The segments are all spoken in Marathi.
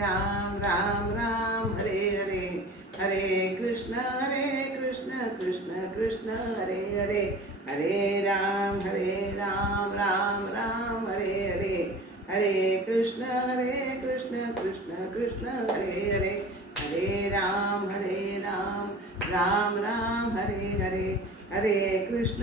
राम राम राम हरे हरे, हरे कृष्ण कृष्ण कृष्ण हरे हरे, हरे राम राम राम हरे हरे, हरे कृष्ण कृष्ण कृष्ण हरे हरे, हरे राम राम राम हरे हरे, हरे कृष्ण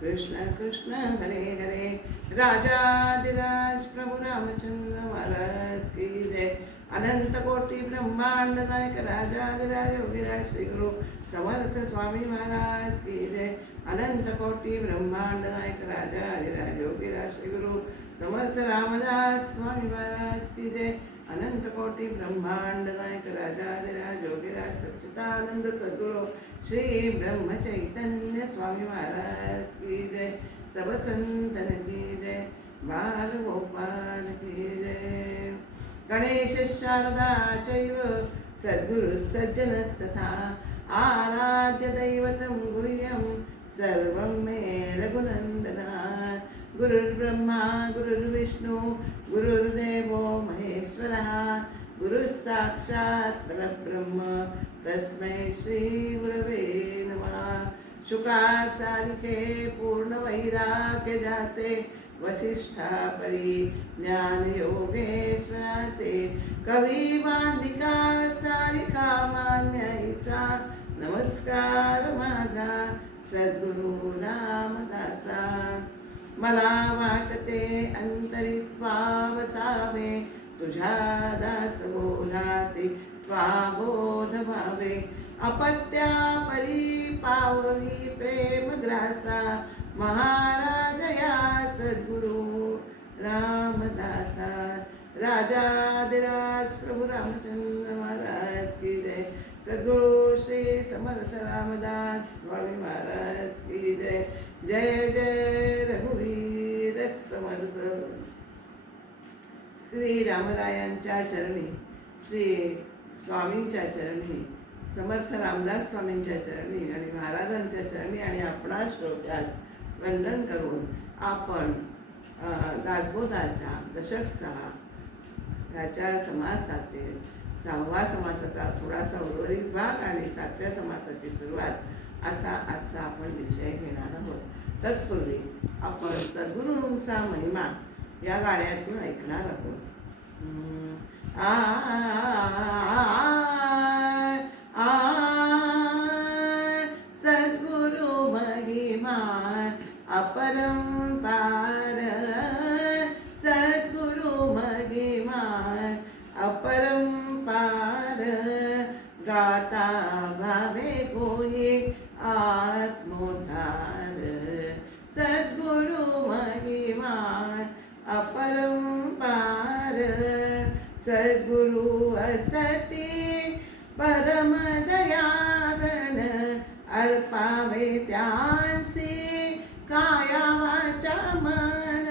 कृष्ण कृष्ण हरे हरे। राजाधिराज प्रभु रामचंद्र महाराज की जय। अनंत कोटि ब्रह्मांड नायक राजाधिराज योगीराज श्री गुरु समर्थ स्वामी महाराज की जय। अनंत कोटि ब्रह्मांड नायक राजाधिराज योगीराज श्री गुरु समर्थ रामदास स्वामी महाराज की जय। अनंत कोटि ब्रह्मांड नायक राजाधिराज योगीराज सच्चिदानंद सद्गुरु श्री ब्रह्म चैतन्य स्वामी महाराज की जय। सब संतन की जय, बाल गोपाल की जय। गणेश शारदा चैव सद्गुरु सज्जनस्तथा आराध्य दैवतं गुह्यं सर्वं मे रघुनंदना। गुरुर्ब्रह्मा गुरुर्विष्णु गुरुर्देवो महेश्वरः, गुरुः साक्षात् परब्रह्म तस्मै श्री गुरवे नमः। शुकासारिखे पूर्ण वैराग्य जाचे, वसिष्ठा परी ज्ञान योगेश्वराचे, कवी वाल्मिका सारिका मान्य ईसा, नमस्कार माझा सद्गुरु रामदासा। मला वाटते अंतरित्वा वसावे, तुझ्या दास बोलासी त्वा बोध भावे, अपत्या परी पावली प्रेम ग्रासा, महाराज या सद्गुरु रामदासा। राजाधिराज प्रभु रामचंद्र महाराज की जय। सद्गुरु श्री समर्थ रामदास स्वामी महाराज की जय। जय जय रघुवीर समर्थ। श्री रामरायांच्या चरणी, श्री स्वामींच्या चरणी, समर्थ रामदास स्वामींच्या चरणी आणि महाराजांच्या चरणी आणि आपणा श्रोत्यास वंदन करून आपण दासबोधाच्या दशक 6 ह्याच्या समासातील 6व्या समासाचा थोडासा उर्वरित भाग आणि 7व्या समासाची सुरुवात असा आजचा आपण विषय घेणार आहोत। तत्पूर्वी आपण सद्गुरूंचा महिमा या गाण्यातून ऐकणार आहोत। सद्गुरु महिमा अपरंपार, सद्गुरु महिमा अपरंपार, गाता भावे होई आत्मोद्धार। सद्गुरु महिमा अपरंपार, सद्गुरु असती परम दयाघन, अर्पावे त्यांसी काया वाचा मन,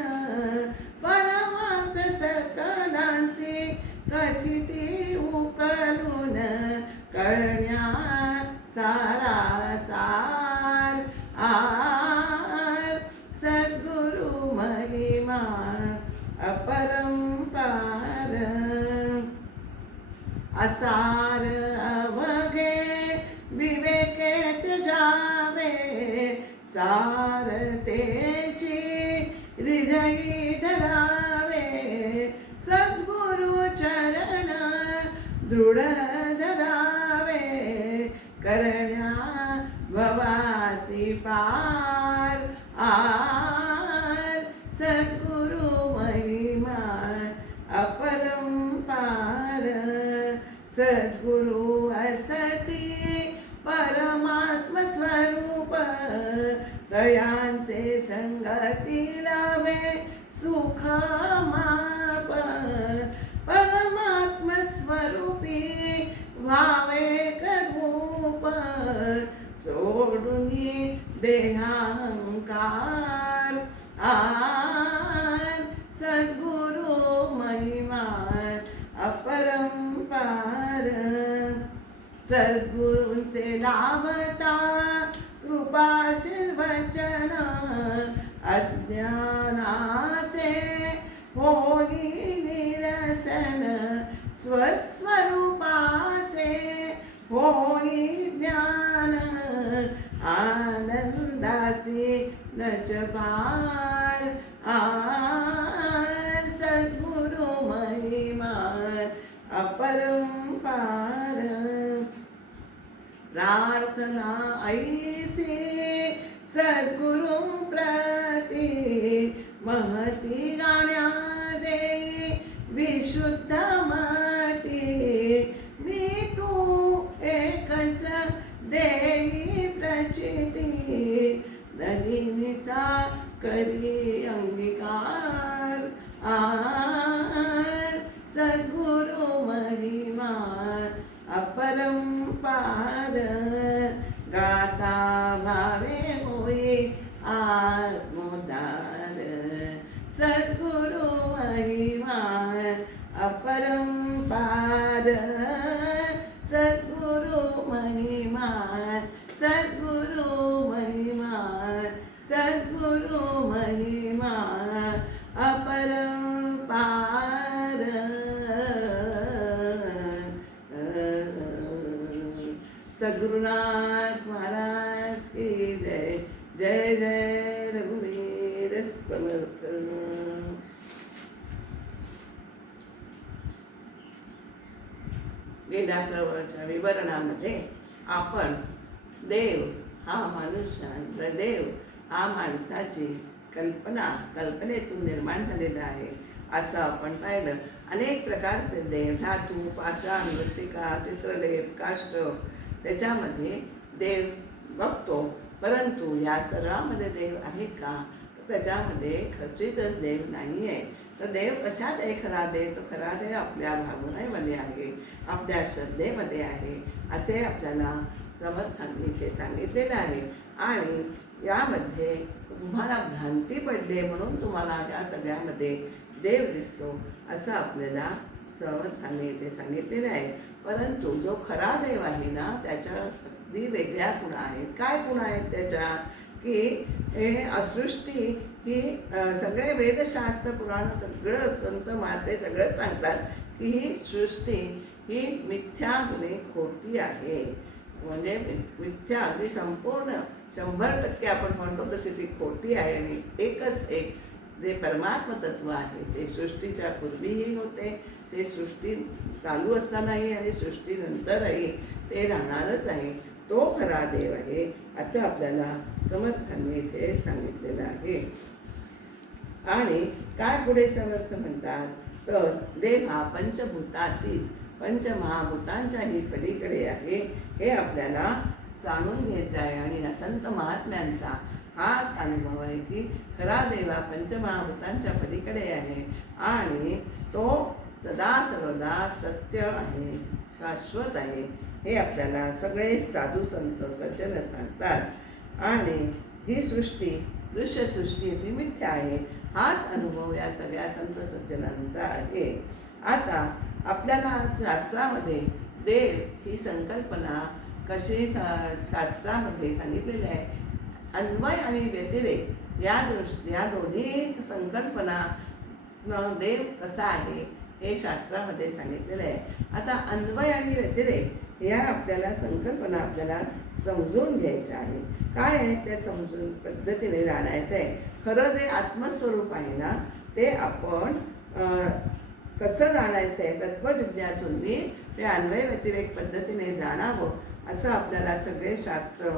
परमार्थ सकलांसी कथिती उकलून, कळण्या सारा सार आर। सद्गुरु महिमा अपरंपार, असार अवघे विवेकेत जावे, सारतेची हृदयी धरावे, सद्गुरु चरण दृढ धरावे, करण्या भवासी पार आर। सद्गुरु महिमा अपरंपार, सद्गुरु असती परमात्म स्वरूप, तयांचे संगती लावे सुख माप, परमात्म स्वरूपी व्हावे करूप, सोडून देहांकार आर। सद्गुरु महिमा अपरंपार, सद्गुरूंचे लाभता कृपाशील वचन, अज्ञानाचे होई निरसन स्वस्वरूपाचे, होई ज्ञान आनंदासी नच पार आर सद्गुरु महिमा अपरंपार। प्रार्थना ऐसी सद्गुरु प्रती महती गाण्या देई विशुद्ध मती, मी तू एकच देई प्रचिती नलिनीचा करी अंगीकार आर सद्गुरु महिमा अपरंपार। गाता भावे होई आत्मोद्धार सद्गुरु महिमा अपरंपार। सद्गुरु महिमा, सद्गुरु महिमा, सद्गुरु महिमा अपरंपार। सद्गुरुनाथ महाराज की जय। जय जय रघुवीर समर्थ। गेल्या प्रवचन विवरणामध्ये आपण देव हा मनुष्य, देव हा माणसाची कल्पनेतून निर्माण झालेला आहे असं आपण पाहिलं। अनेक प्रकारचे देव, धातू, पाषाण, मृत्तिका, चित्रलेप, काष्ठ, त्याच्यामध्ये देव बघतो, परंतु या सर्वांमध्ये देव आहे का? त्याच्यामध्ये खचितच देव नाही आहे। तर देव कशात आहे खरा देव? तो खरा देव आपल्या भावनेमध्ये आहे, आपल्या श्रद्धेमध्ये आहे असे आपल्याला समर्थांनी इथे सांगितलेलं आहे। आणि यामध्ये तुम्हाला भ्रांती पडली म्हणून तुम्हाला या सगळ्यामध्ये देव दिसतो असं आपल्याला समर्थांनी इथे सांगितलेलं आहे। परंतु जो खरा देव आहे ना, त्याच्या अगदी वेगळ्या खुणा आहेत। काय खुणा आहेत त्याच्या? की हे असृष्टी ही सगळे वेदशास्त्र पुराण सगळं संत महात्मे सगळं सांगतात की ही सृष्टी ही मिथ्या गुणे खोटी आहे। म्हणजे मिथ्या अगदी संपूर्ण 100% आपण म्हणतो तशी ती खोटी आहे। आणि एकच एक जे परमात्म तत्व आहे ते सृष्टीच्या पूर्वीही होते, ते सृष्टी चालू असतानाही आणि सृष्टीनंतरही ते राहणारच आहे, तो खरा देव आहे असं आपल्याला समर्थांनी इथे सांगितलेलं आहे। आणि काय पुढे समर्थ म्हणतात तर देव हा पंचभूतातीत, पंचमहाभूतांच्याही पलीकडे आहे हे आपल्याला जाणून घ्यायचं आहे। आणि या संत महात्म्यांचा हाच अनुभव आहे की खरा देव हा पंचमहाभूतांच्या पलीकडे आहे आणि तो सदा सर्वदा सत्य आहे, शाश्वत आहे हे आपल्याला सगळे साधू संत सज्जन सांगतात। आणि ही सृष्टी, दृश्यसृष्टी ती मिथ्या आहे हाच अनुभव या सगळ्या संत सज्जनांचा आहे। आता आपल्याला शास्त्रामध्ये देव ही संकल्पना कशी शास्त्रामध्ये सांगितलेली आहे, अन्वय आणि व्यतिरेक या दोन्ही संकल्पना देव कसा आहे हे शास्त्रामध्ये सांगितलेलं आहे। आता अन्वय आणि व्यतिरेक या आपल्याला संकल्पना आपल्याला समजून घ्यायच्या आहे। काय आहे त्या समजून पद्धतीने जाणायचं आहे। खरं जे आत्मस्वरूप आहे ना ते आपण कसं जाणायचं आहे, तत्वजिज्ञासूंनी ते अन्वय व्यतिरेक पद्धतीने जाणावं असं आपल्याला सगळे शास्त्र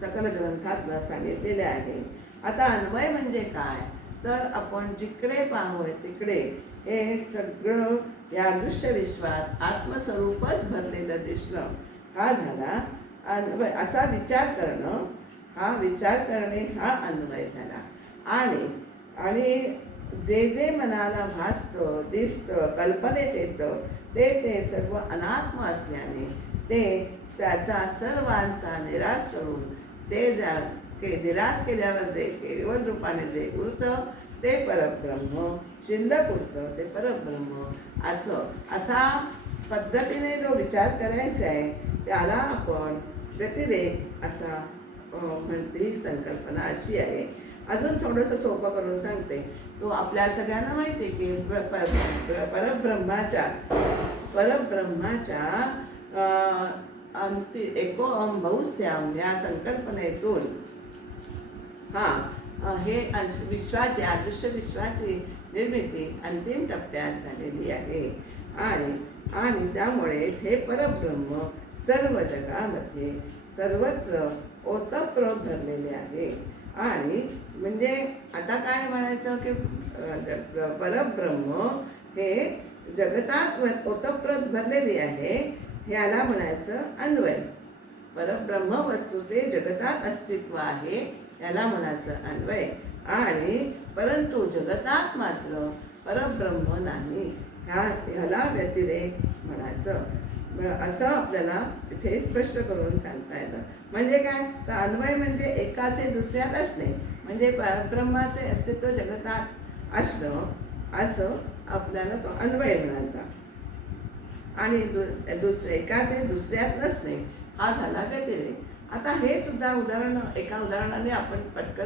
सकल ग्रंथात सांगितलेले आहे। आता अन्वय म्हणजे काय तर आपण जिकडे पाहूय तिकडे हे सगळं या दृश्य विश्वात आत्मस्वरूपच भरलेलं दिसणं हा झाला अन्वय। असा विचार करणं, हा विचार करणे हा अन्वय झाला। आणि जे जे मनाला भासतं, दिसतं, कल्पनेत येतं ते सर्व अनात्म असल्याने ते त्याचा सर्वांचा निराश करून ते निराश केल्यावर जे केवळ रूपाने जे उरतं ते परब्रह्म, शिल्लक उरतं ते परब्रह्म असा पद्धतीने जो विचार करायचा आहे त्याला आपण व्यतिरेक असा म्हणते संकल्पना अशी आहे। अजून थोडंसं सोपं करून सांगते. तो आपल्या सगळ्यांना माहिती आहे की परब्रह्माच्या एको बहुश्याम या संकल्पनेतून हे विश्वाची अदृश्य विश्वाची निर्मिती अंतिम टप्प्यात झालेली आहे. आणि त्यामुळेच हे परब्रह्म सर्व जगामध्ये सर्वत्र ओतप्रोत धरलेले आहे. आणि म्हणजे आता काय म्हणायचं की परब्रह्म हे जगतात ओतप्रोत भरलेली आहे, ह्याला म्हणायचं अन्वय. परब्रह्म वस्तू ते जगतात अस्तित्व आहे, याला म्हणायचं अन्वय. आणि परंतु जगतात मात्र परब्रह्म नाही, ह्याला व्यतिरेक म्हणायचं. असं आपल्याला इथे स्पष्ट करून सांगता येतं. म्हणजे काय तर अन्वय म्हणजे एकाचे दुसऱ्यात असणे, म्हणजे परब्रह्माचे अस्तित्व जगतात असणं, असं आपल्याला तो अन्वय म्हणायचा. आणि एकाचे दुसऱ्यात नसणे हा झाला व्यतिरेक. आता हे सुद्धा एका उदाहरणाने आपण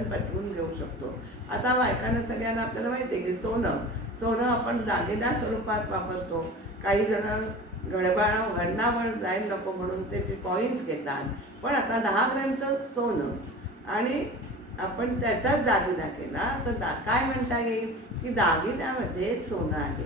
पटवून घेऊ शकतो. आता बायकांना सगळ्यांना आपल्याला माहिती आहे की सोनं आपण दागिना स्वरूपात वापरतो. काही जण घडणावळ जाईल नको म्हणून त्याचे कॉईन्स घेतात. पण आता 10 ग्रॅमचं सोनं आणि आपण त्याचाच दागिना केला तर काय म्हणता येईल की दागिन्यामध्ये सोनं आहे.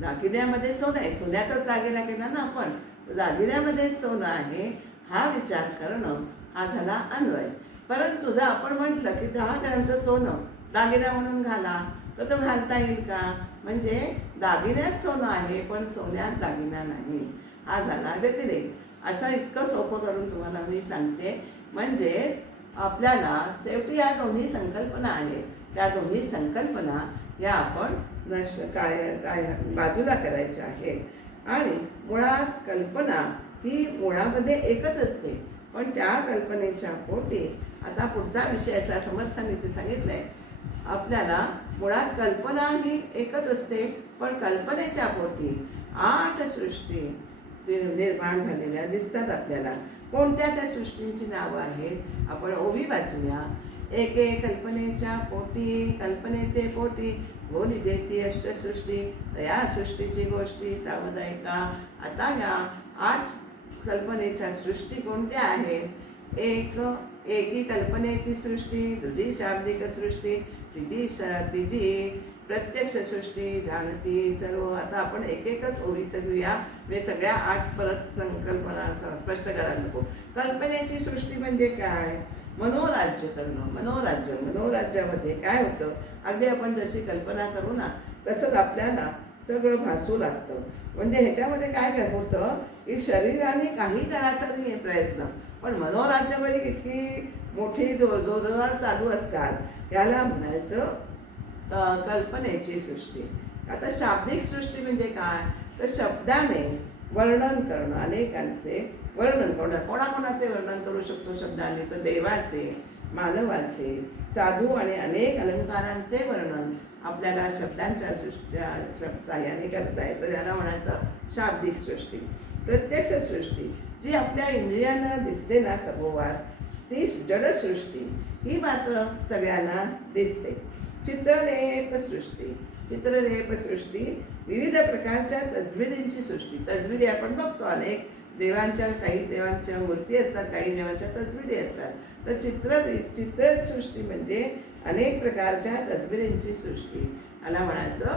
दागिन्यामध्ये सोनं आहे, सोन्याचाच दागिना केला ना आपण, दागिन्यामध्ये सोनं आहे हा विचार करणं हा झाला अन्वय. परंतु जर आपण म्हटलं की 10 ग्रॅमचं सोनं दागिना म्हणून घाला तर तो घालता येईल का? म्हणजे दागिन्यात सोनं आहे पण सोन्यात दागिना नाही, हा झाला व्यतिरेक. असं इतकं सोपं करून तुम्हाला मी सांगते. म्हणजेच आपल्याला शेवटी या दोन्ही संकल्पना आहेत, त्या दोन्ही संकल्पना या आपण बाजूला करायच्या आहेत. आणि मुळात कल्पना ही मुळामध्ये एकच असते, पण त्या कल्पनेच्या पोटी आता पुढचा विषय असा समर्थांनी ते सांगितलंय आपल्याला, मुळात कल्पना ही एकच असते पण कल्पनेच्या पोटी 8 सृष्टी निर्माण झालेल्या दिसतात आपल्याला. कोणत्या त्या सृष्टींची नावं आहेत आपण ओवी वाचूया. एक कल्पनेच्या पोटी कल्पनेचे पोटी बोली देती अष्टसृष्टी, या सृष्टीची गोष्टी सामुदायिका. आता या 8 कल्पनेच्या सृष्टी कोणत्या आहेत? एकी कल्पनेची सृष्टी, दुसरी शाब्दिक सृष्टी, तिची प्रत्यक्ष सृष्टी जाणती सर्व. आता आपण एकच ओळीचं घेऊया, म्हणजे सगळ्या 8 परत संकल्पना स्पष्ट करायला नको. कल्पनेची सृष्टी म्हणजे काय? मनोराज्य करणं. मनोराज्यामध्ये काय होतं, अगदी आपण जशी कल्पना करू ना तसंच आपल्याला सगळं भासू लागतं. म्हणजे ह्याच्यामध्ये काय होतं की शरीराने काही करायचा नाही आहे प्रयत्न, पण मनोराज्यामध्ये इतकी मोठी जोरदार चालू असतात, याला म्हणायचं कल्पनेची सृष्टी. आता शाब्दिक सृष्टी म्हणजे काय तर शब्दाने वर्णन करणं, अनेकांचे वर्णन करणं. कोणाकोणाचे वर्णन करू शकतो शब्दाने तर देवाचे, मानवाचे, साधू आणि अनेक अलंकारांचे वर्णन आपल्याला शब्दांच्या साह्याने करता येतं, त्याला म्हणायचं शाब्दिक सृष्टी. प्रत्यक्ष सृष्टी जी आपल्या इंद्रियांना दिसते ना सभोवार, ती जडसृष्टी ही मात्र सगळ्यांना दिसते. चित्रलेप सृष्टी विविध प्रकारच्या तस्बिरींची सृष्टी. तस्बिरी आपण बघतो, अनेक देवांच्या, काही देवांच्या मूर्ती असतात, काही देवांच्या तस्बिरी असतात. तर चित्रसृष्टी म्हणजे अनेक प्रकारच्या तस्बिरींची सृष्टी, याला म्हणायचं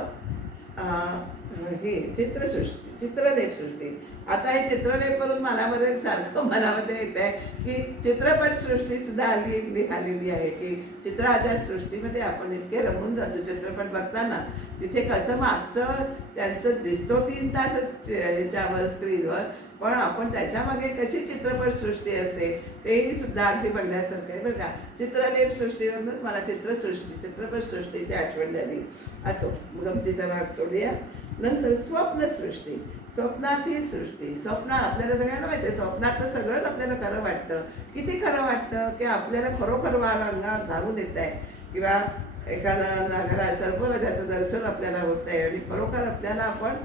ही चित्रलेप सृष्टी. आता हे चित्रलेप करून मला सारखं मनामध्ये येत आहे की चित्रपट सृष्टी सुद्धा आलेली आहे की चित्राच्या सृष्टीमध्ये आपण इतके रमून जातो. चित्रपट बघताना तिथे कसं मागचं त्यांचं दिसतो 3 तासच ह्याच्यावर स्क्रीनवर, पण आपण त्याच्यामागे कशी चित्रपट सृष्टी असते तेही सुद्धा अगदी बघण्यासारखं आहे बघा. चित्रलेप सृष्टीवरूनच मला चित्रपट सृष्टीची आठवण झाली. असो, गमतीचा भाग सोडूया. नंतर स्वप्नसृष्टी, स्वप्नातील सृष्टी. स्वप्न आपल्याला सगळ्यांना माहिती आहे, स्वप्नातलं सगळंच आपल्याला खरं वाटतं. किती खरं वाटतं की आपल्याला खरोखर अंगावर धावून येत आहे, किंवा एखादा सर्पला त्याचं दर्शन आपल्याला होत आहे आणि खरोखर आपल्याला आपण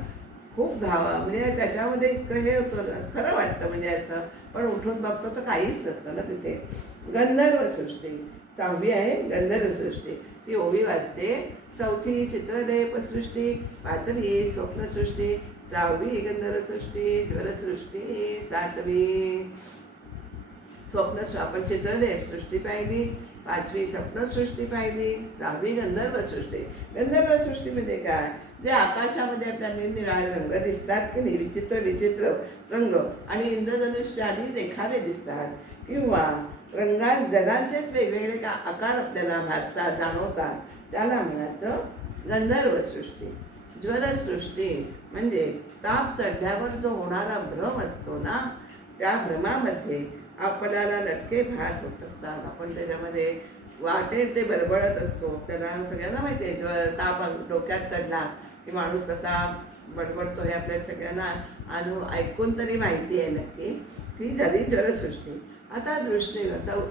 खूप म्हणजे त्याच्यामध्ये इतकं हे होतं, खरं वाटतं म्हणजे असं. पण उठून बघतो तर काहीच नसतं ना तिथे. गंधर्व सृष्टी, 6वी आहे गंधर्व सृष्टी, ती ओवी वाचते. 4थी चित्रलेप सृष्टी, 5वी स्वप्नसृष्टी, 6वी गंधर्व सृष्टी, ज्वरसृष्टी, 7वी स्वप्न आपण चित्रलेप सृष्टी पाहिली, 5वी स्वप्नसृष्टी पाहिली, 6वी गंधर्व सृष्टी. गंधर्व सृष्टीमध्ये काय, जे आकाशामध्ये आपल्याला निरनिराळे रंग दिसतात की नाही, विचित्र विचित्र रंग आणि इंद्रधनुष्य आदी देखावे दिसतात, किंवा रंगात जगांचेच वेगवेगळे आकार आपल्याला भासतात, जाणवतात, त्याला म्हणायचं गंधर्व सृष्टी. ज्वरसृष्टी म्हणजे ताप चढल्यावर जो होणारा भ्रम असतो ना, त्या भ्रमामध्ये आपल्याला लटके भास होत असतात. आपण त्याच्यामध्ये वाटेल ते बडबडत असतो. त्याला सगळ्यांना माहिती आहे, ज्वर ताप डोक्यात चढला की माणूस कसा बडबडतो हे आपल्या सगळ्यांना ऐकून तरी माहिती आहे नक्की. ती झाली ज्वरसृष्टी. आता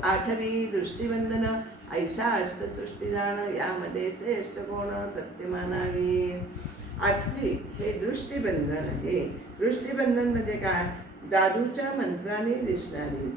8वी दृष्टीबंधन, ऐशा अष्टसृष्टी जाणं, यामध्ये श्रेष्ठ कोण सत्य मानावी. 8वी हे दृष्टीबंधन आहे. दृष्टीबंधन म्हणजे काय, जादूच्या मंत्राने दिसणारी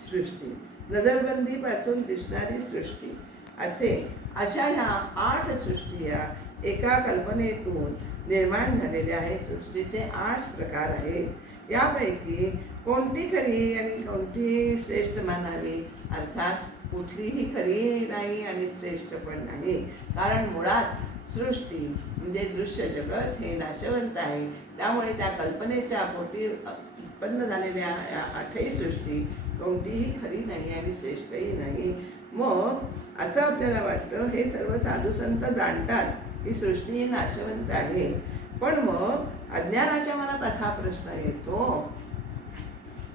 सृष्टी, नजरबंदीपासून दिसणारी सृष्टी, अशा ह्या 8 सृष्टी या एका कल्पनेतून निर्माण झालेल्या आहेत. सृष्टीचे 8 प्रकार आहेत. यापैकी कोणती खरी आणि कोणती श्रेष्ठ मानावी, अर्थात कुठलीही खरी नाही आणि श्रेष्ठ पण नाही. कारण मुळात सृष्टी म्हणजे दृश्य जगत हे नाशवंत आहे. त्यामुळे त्या कल्पनेच्या पोटी उत्पन्न झालेल्या या 8ही सृष्टी कोणतीही खरी नाही आणि श्रेष्ठही नाही. मग असं आपल्याला वाटतं, हे सर्व साधू संत जाणतात की सृष्टी ही नाशवंत आहे. पण मग अज्ञानाच्या मनात असा प्रश्न येतो,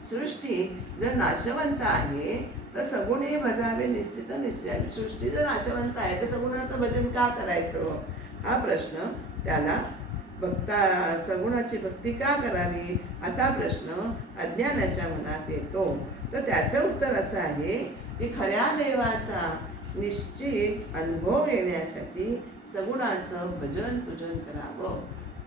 सृष्टी जर नाशवंत आहे तर सगुणे भजावे निश्चित निश्चयाने. सृष्टी जर नाशवंत आहे तर सगुणाचं भजन का करायचं, हा प्रश्न त्याला सगुणाची भक्ती का करावी, असा प्रश्न अज्ञानाच्या मनात येतो. तर त्याचं उत्तर असं आहे की खऱ्या देवाचा निश्चित अनुभव येण्यासाठी सगुणाचं भजन पूजन करावं.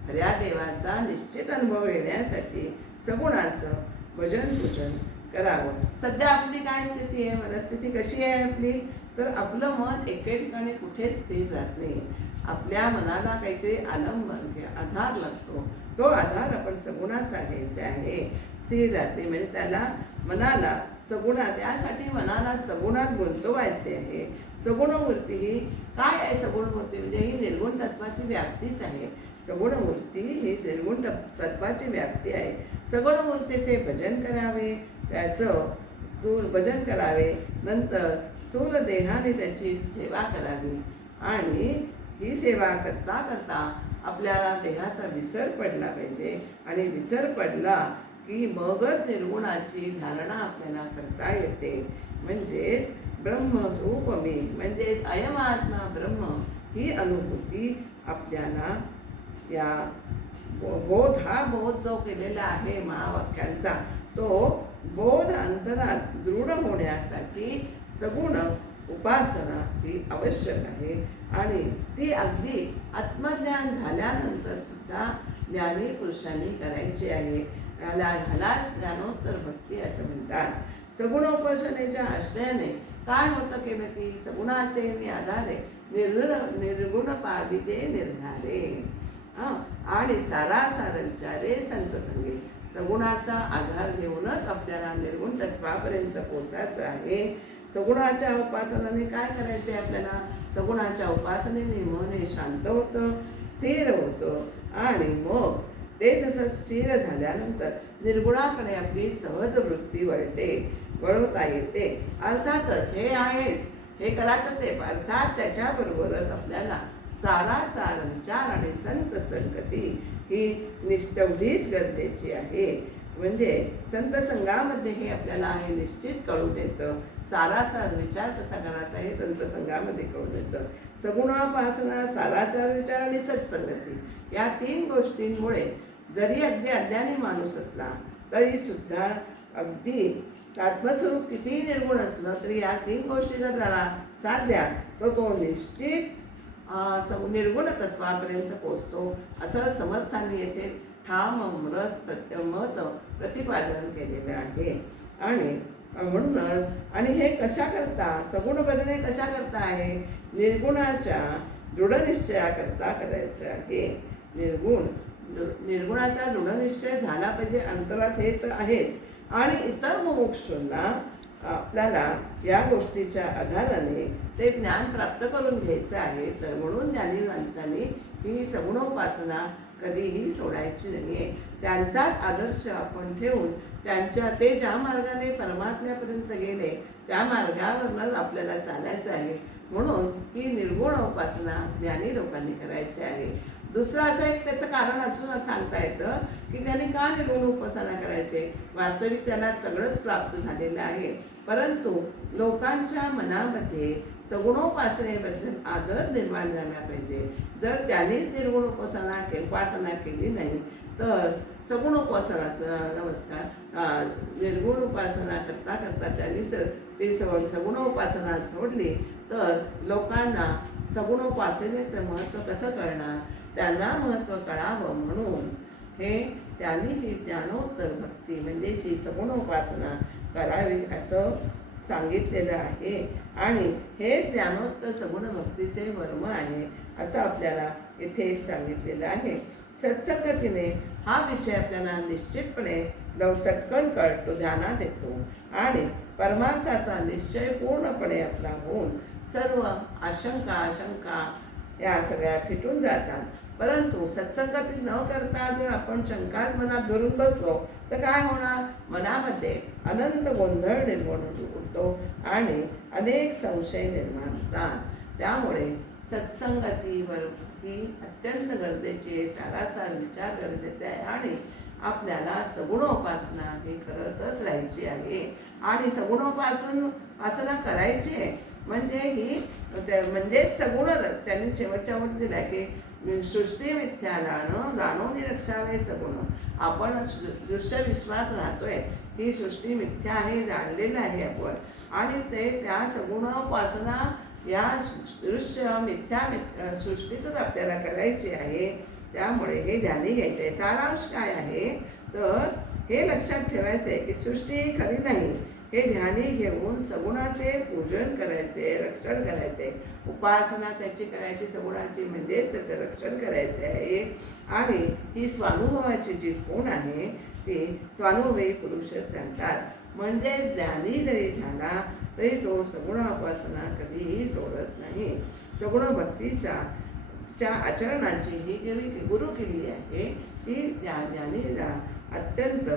खऱ्या देवाचा निश्चित अनुभव येण्यासाठी सगुणाचं भजन पूजन करावं. सध्या आपली काय स्थिती आहे, मनस्थिती कशी आहे आपली, तर आपलं मन एके ठिकाणी कुठेच स्थिर राहत नाही. आपल्या मनाला काहीतरी आलंबन आधार लागतो. तो आधार आपण सगुणाचा घ्यायचा आहे. स्थिर राहते म्हणजे त्याला मनाला सगुणात, यासाठी मनाला सगुणात गुंतवायचे आहे. सगुणमूर्ती ही काय आहे, सगुणमूर्ती म्हणजे ही निर्गुण तत्वाची व्याप्तीच आहे. सगुणमूर्ती ही निर्गुण तत्वाची व्याप्ती आहे. सगुणमूर्तीचे भजन करावे, त्याचं भजन करावे, नंतर स्थूल देहाने त्याची सेवा करावी. आणि ही सेवा करता करता आपल्याला देहाचा विसर पडला पाहिजे. आणि विसर पडला की मगच निर्गुणाची धारणा आपल्याला करता येते. म्हणजेच ब्रह्मरूप मी, म्हणजेच अयमात्मा ब्रह्म ही अनुभूती आपल्याला या बोध जो केलेला आहे महावाक्यांचा, तो बोध अंतरात दृढ होण्यासाठी सगुण उपासना ही आवश्यक आहे. आणि ती अगदी आत्मज्ञान झाल्यानंतर सुद्धा ज्ञानी पुरुषांनी करायची आहे. ह्यालाच ज्ञानोत्तर भक्ती असं म्हणतात. सगुणोपासनेच्या आश्रयाने काय होतं केलं की सगुणाचे आधारे निर्गुण पाविजे निर्धारे. आणि सारासार विचारे संत संगे. सगुणाचा आधार घेऊनच आपल्याला निर्गुण तत्वापर्यंत पोचायचं आहे. सगुणाच्या उपासनाने काय करायचे आपल्याला, सगुणाच्या उपासनेने मन हे शांत होतं, स्थिर होतं. आणि मग ते जसं स्थिर झाल्यानंतर निर्गुणाकडे आपली सहज वृत्ती वळवता येते. अर्थातच हे आहेच, हे करायचंच आहे. अर्थात त्याच्याबरोबरच आपल्याला सारासार विचार आणि संत संगती ही तेवढीच गरजेची आहे. म्हणजे संत संघामध्ये हे आपल्याला हे निश्चित कळून येतं. सारासार विचार कसा करायचा हे संत संघामध्ये कळून येतं. सगुणोपासना, सारासार विचार आणि सत्संगती, या 3 गोष्टींमुळे जरी अगदी अज्ञानी माणूस असला तरी सुद्धा अगदी आत्मस्वरूप कितीही निर्गुण असलं तरी या 3 गोष्टी जर त्याला साध्या तर तो निश्चित निर्गुण तत्वापर्यंत पोचतो, असं समर्थांनी येथे ठाम मत प्रतिपादन केलेलं आहे. आणि म्हणूनच आणि हे कशा करता सगुण भजन हे कशा करता आहे, निर्गुणाच्या दृढनिश्चयाकरता करायचं आहे. निर्गुणाचा दृढनिश्चय झाला पाहिजे अंतरात, हे तर आहेच. आणि इतर मुमुक्षूंना आपल्याला या गोष्टीच्या आधाराने ते ज्ञान प्राप्त करून घ्यायचं आहे. तर म्हणून ज्ञानी माणसांनी ही सगुणोपासना कधीही सोडायची नाही आहे. त्यांचाच आदर्श आपण ठेवून ते ज्या मार्गाने परमात्म्यापर्यंत गेले त्या मार्गावरच आपल्याला चालायचं आहे. म्हणून ही निर्गुण उपासना ज्ञानी लोकांनी करायची आहे. दुसरं असं एक त्याचं कारण अजून सांगता येतं की त्यांनी का निर्गुण उपासना करायचे. वास्तविक त्याला सगळंच प्राप्त झालेलं आहे, परंतु लोकांच्या मनामध्ये सगुणोपासनेबद्दल आदर निर्माण झाला पाहिजे. जर त्यांनीच निर्गुण उपासना केली नाही तर सगुण निर्गुण उपासना करता करता त्यांनी जर ते सगुण उपासना सोडली तर लोकांना सगुणोपासनेचं महत्त्व कसं कळणार. त्यांना महत्त्व कळावं म्हणून त्यांनी ही ज्ञानोत्तर भक्ती म्हणजे ही सगुणोपासना करावी असं सांगितलेलं आहे. आणि हेच ज्ञानोत्तर सगुण भक्तीचे मर्म आहे असं आपल्याला इथे सांगितलेलं आहे. सत्संगतीने हा विषय आपल्याला निश्चितपणे चटकन कळतो, ध्यानात येतो आणि परमार्थाचा निश्चय पूर्णपणे आपला होऊन सर्व आशंका या सगळ्या फिटून जातात. परंतु सत्संगती न करता जर आपण शंकाच मनात धरून बसलो तर काय होणार, मनामध्ये अनंत गोंधळ निर्माण होतो आणि अनेक संशय निर्माण होतात. त्यामुळे सत्संगतीवर ही अत्यंत गरजेची आहे, सारासार विचार गरजेचा आहे आणि आपल्याला सगुणोपासना ही करतच राहायची आहे. आणि सगुणोपासना करायची आहे म्हणजे सगुण त्यांनी शेवटच्या वर दिला की सृष्टी मिथ्या जाणून रक्षावे सगुण. आपण दृश्य विश्वात राहतोय, ही सृष्टी मिथ्या आहे जाणलेलं आहे आपण, आणि त्या सगुणोपासना या दृश्य मिथ्या सृष्टीतच आपल्याला करायची आहे. त्यामुळे हे ध्यानी घ्यायचं आहे. सारांश काय आहे तर हे लक्षात ठेवायचं आहे की सृष्टी ही खरी नाही. हे ध्यानी घेऊन सगुणाचे पूजन करायचे, रक्षण करायचे, उपासना त्याची करायची सगुणाची म्हणजेच त्याचं रक्षण करायचे आहे. आणि ही स्वानुभवाची जी खूण आहे ती स्वानुभवी पुरुषच जाणतात. म्हणजे ज्ञानी जरी झाला तरी तो सगुणोपासना कधीही सोडत नाही. सगुण भक्तीच्या आचरणाची ही गुरु केली आहे. ती ज्ञानीला अत्यंत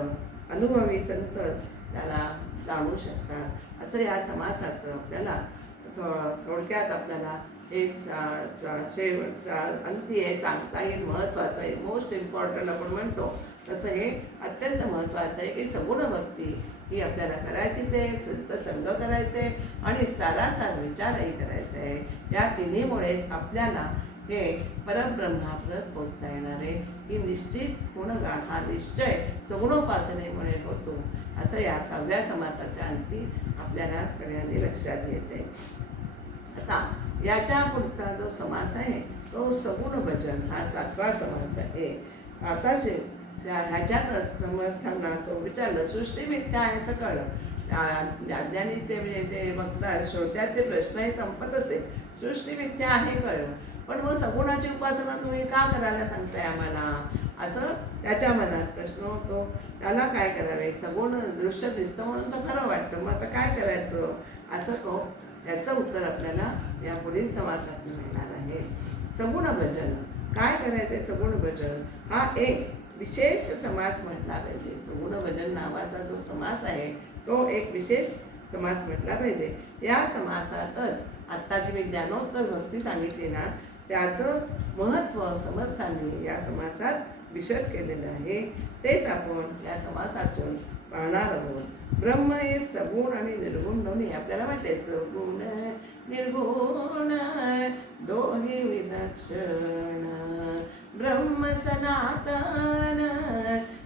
अनुभवी संतच त्याला जाणू शकतात. असं या समासाचं आपल्याला थोडक्यात आपल्याला हे अंती हे सांगता येईल. महत्त्वाचं आहे, मोस्ट इम्पॉर्टंट आपण म्हणतो तसं हे अत्यंत महत्त्वाचं आहे की सगुण भक्ती ही आपल्याला करायचीच आहे, संत संग करायचे आणि सारासार विचारही करायचे आहे. या तिन्हीमुळेच आपल्याला हे परब्रह्मापर्यंत पोचता येणार आहे. ही निश्चित गुणगान हा निश्चय सगुणोपासनेमुळे होतो असं या 6व्या समासाच्या अंती आपल्याला सगळ्यांनी लक्षात घ्यायचं आहे. आता याच्या पुढचा जो समास आहे तो सगुण भजन हा 7वा समास आहे. आता ह्याच्यातच समर्थांना तो विचारलं, सृष्टी मिथ्या आहे असं कळलं. ज्ञानीचे म्हणजे ते बघतात श्रोत्याचे प्रश्नही संपत असेल. सृष्टी मिथ्या आहे कळलं, पण मग सगुणाची उपासना तुम्ही का करायला सांगताय आम्हाला, असं त्याच्या मनात प्रश्न होतो. त्याला काय करावे, सगुण दृश्य दिसतं म्हणून तर खरं वाटतं, मग आता काय करायचं असं त्याचं उत्तर आपल्याला या पुढील समासात मिळणार आहे. सगुण भजन काय करायचंय. सगुण भजन हा एक विशेष समास म्हटला पाहिजे. सगुण भजन नावाचा जो समास आहे तो एक विशेष समास म्हटला पाहिजे. या समासातच आत्ताची मी ज्ञानोत्तर भक्ती सांगितली ना, त्याचं महत्त्व समर्थांनी या समासात विशद केलेलं आहे. तेच आपण या समासातून पाहणार आहोत. ब्रह्म हे सगुण आणि निर्गुण दोन्ही आपल्याला माहिती आहे. सगुण निर्गुण दोन्ही विलक्षण, ब्रह्म सनातन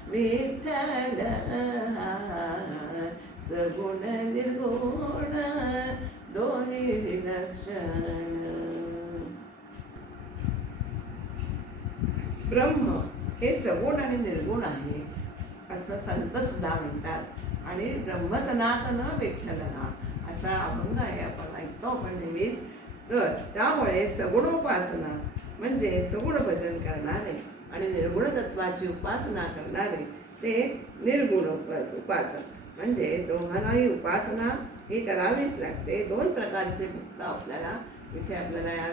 विठ्ठल सगुण निर्गुण दोन्ही विलक्षण. ब्रह्म हे सगुण आणि निर्गुण आहे असं संत सुद्धा म्हणतात. आणि ब्रह्मसनातन विठ्ठल हा असा अभंग आहे, आपण ऐकतो आपण नेहमीच. तर त्यामुळे सगुण उपासना म्हणजे सगुण भजन करणारे आणि निर्गुण तत्वाची उपासना करणारे ते निर्गुण उपासक. म्हणजे दोघांनाही उपासना ही करावीच लागते. दोन प्रकारचे भक्त आपल्याला इथे आपल्याला या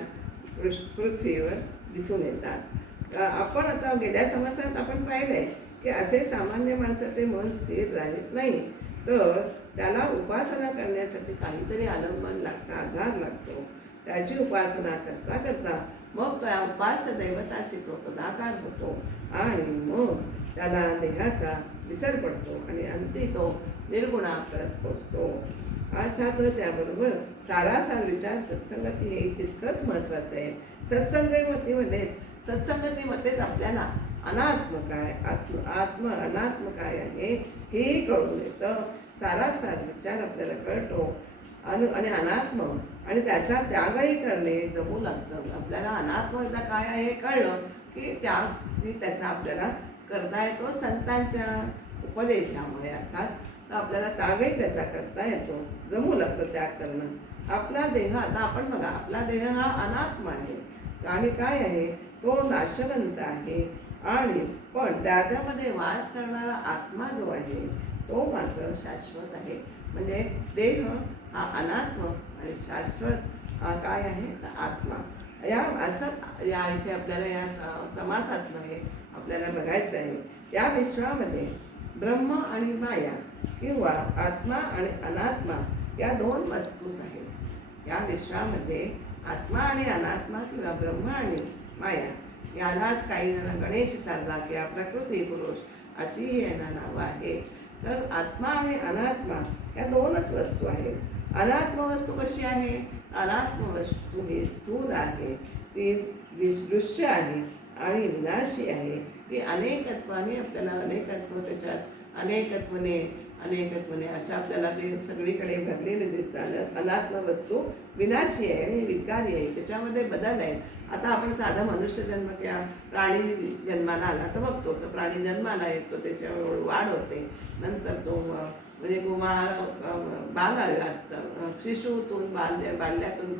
पृथ्वीवर दिसून येतात. आपण आता गेल्या समासात आपण पाहिलंय की असे सामान्य माणसाचे मन स्थिर राहत नाही, तर त्याला उपासना करण्यासाठी काहीतरी आलंबन लागतं, आधार लागतो. त्याची उपासना करता करता मग त्या उपास्य दैवताशी तो तदाकार होतो आणि मग त्याला देहाचा विसर पडतो आणि अंती तो निर्गुणापर्यंत पोचतो. अर्थातच याबरोबर सारासार विचार सत्संगती हे तितकंच महत्त्वाचं आहे. सत्संगतीमध्येच आपल्याला अनात्म काय अनात्म काय आहे हेही कळून येतं. सारासार विचार आपल्याला कळतो आणि अनात्म आणि त्याचा त्यागही करणे जमू लागतं. आपल्याला अनात्म काय आहे हे कळलं की त्याचा आपल्याला करता येतो संतांच्या उपदेशामुळे. अर्थात तर आपल्याला त्यागही त्याचा करता येतो, जमू लागतं त्याग करणं. आपला देह आता आपण बघा, आपला देह हा अनात्म आहे आणि काय आहे तो नाशवंत आहे, आणि पण त्याच्यामध्ये वास करणारा आत्मा जो आहे तो मात्र शाश्वत आहे. म्हणजे देह हा अनात्म आणि शाश्वत काय आहे तर आत्मा. या इथे आपल्याला या समासातनं हे आपल्याला बघायचं आहे. या विश्वामध्ये ब्रह्म आणि माया किंवा आत्मा आणि अनात्मा या दोन वस्तूच आहेत. या विश्वामध्ये आत्मा आणि अनात्मा किंवा ब्रह्म आणि माया यालाच काही जण गणेश शारदा किंवा प्रकृती पुरुष अशीही यांना नावं आहेत. तर आत्मा आणि अनात्मा या दोनच वस्तू आहेत. अनात्म वस्तू कशी आहे? अनात्म वस्तू ही स्थूल आहे, ती दृश्य आहे आणि विनाशी आहे. ती अनेकत्वाने आपल्याला अनेकत्व त्याच्यात अनेकत्वने अशा आपल्याला ते सगळीकडे भरलेले दिसतात. अनात्म वस्तू विनाशी आहे आणि विकारी आहे, त्याच्यामध्ये बदल आहे. आता आपण साधा मनुष्य जन्म किंवा प्राणी जन्माला आला तर बघतो, तर प्राणी जन्माला येतो, त्याच्यावर वाढ होते, नंतर तो म्हणजे बाल असतं, शिशूतून बाल्यातून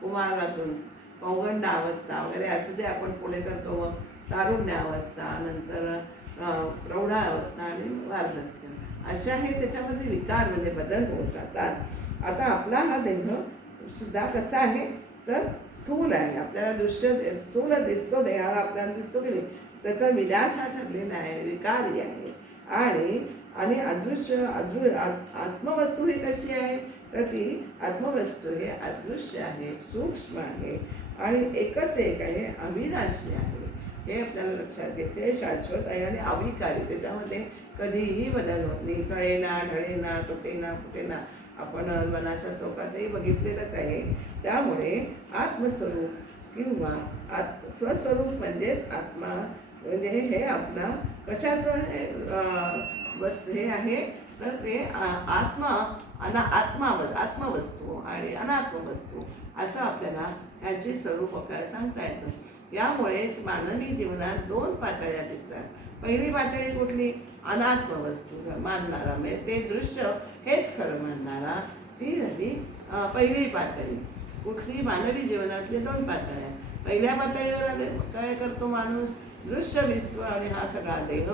कुमारातून पौगंड अवस्था वगैरे असं जे आपण पुढे करतो, मग तारुण्य अवस्था, नंतर प्रौढावस्था आणि वार्धक्य, अशा हे त्याच्यामध्ये विकार म्हणजे बदल होत जातात. आता आपला हा देह सुद्धा कसा आहे तर स्थूल आहे. आपल्याला दृश्य स्थूल दिसतो, देहाला आपल्याला दिसतो की नाही, त्याचा विनाश हा ठरलेला आहे, विकारी आहे. आणि अदृश्य आत्मवस्तू ही कशी आहे तर ती आत्मवस्तू हे अदृश्य आहे, सूक्ष्म आहे आणि एकच एक आहे, अविनाशी आहे. हे आपल्याला लक्षात घ्यायचे. शाश्वत आहे आणि अविकारी, त्याच्यामध्ये कधीही बदल होत नाही. चळेना ढळेना तुटेना फुटेना आपण मनाच्या शोकातही बघितलेलंच आहे. त्यामुळे आत्मस्वरूप किंवा स्वस्वरूप म्हणजेच आत्मा, म्हणजे हे आपला कशाचं हे आहे तर ते आत्मवस्तू आणि अनात्म वस्तू असं आपल्याला ह्याचे स्वरूप आपल्याला सांगता येतं. यामुळेच मानवी जीवनात दोन पातळ्या दिसतात. पहिली पातळी कुठली? अनात्म वस्तू मानणारा, म्हणजे ते दृश्य हेच खरं मानणारा, ती झाली पहिली पातळी. कुठली? मानवी जीवनातले दोन पातळ्या. पहिल्या पातळीवर काय करतो माणूस? दृश्य विश्व आणि हा सगळा देह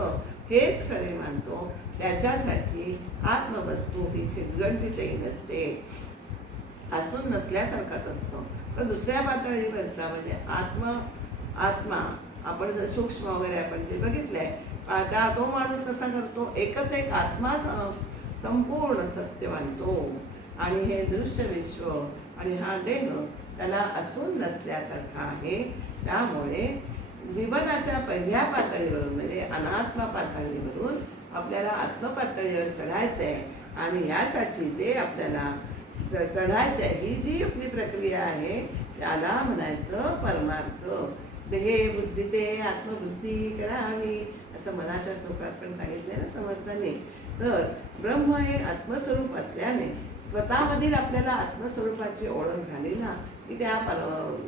हेच खरे मानतो. त्याच्यासाठी आत्मवस्तू ही खिचगंटीतही नसते, असून नसल्यासारखाच असतो. तर दुसऱ्या पातळीवरचा म्हणजे आत्मा आपण जर सूक्ष्म वगैरे आपण जे बघितलंय, तो माणूस कसा करतो? एकच एक आत्मा संपूर्ण सत्य मानतो आणि हे दृश्य विश्व आणि हा देह त्याला असून नसल्यासारखा आहे. त्यामुळे जीवनाच्या पहिल्या पातळीवरून म्हणजे अनात्म पातळीवरून आपल्याला आत्मपातळीवर चढायचं आहे आणि यासाठी जे आपल्याला चढायचं आहे, ही जी आपली प्रक्रिया आहे त्याला म्हणायचं परमार्थ. देहे बुद्धी ते आत्मबुद्धी करावी असं मनाच्या श्लोकात पण सांगितले ना समर्थाने. तर ब्रह्म हे आत्मस्वरूप असल्याने स्वतःमधील आपल्याला आत्मस्वरूपाची ओळख झाली ना की त्या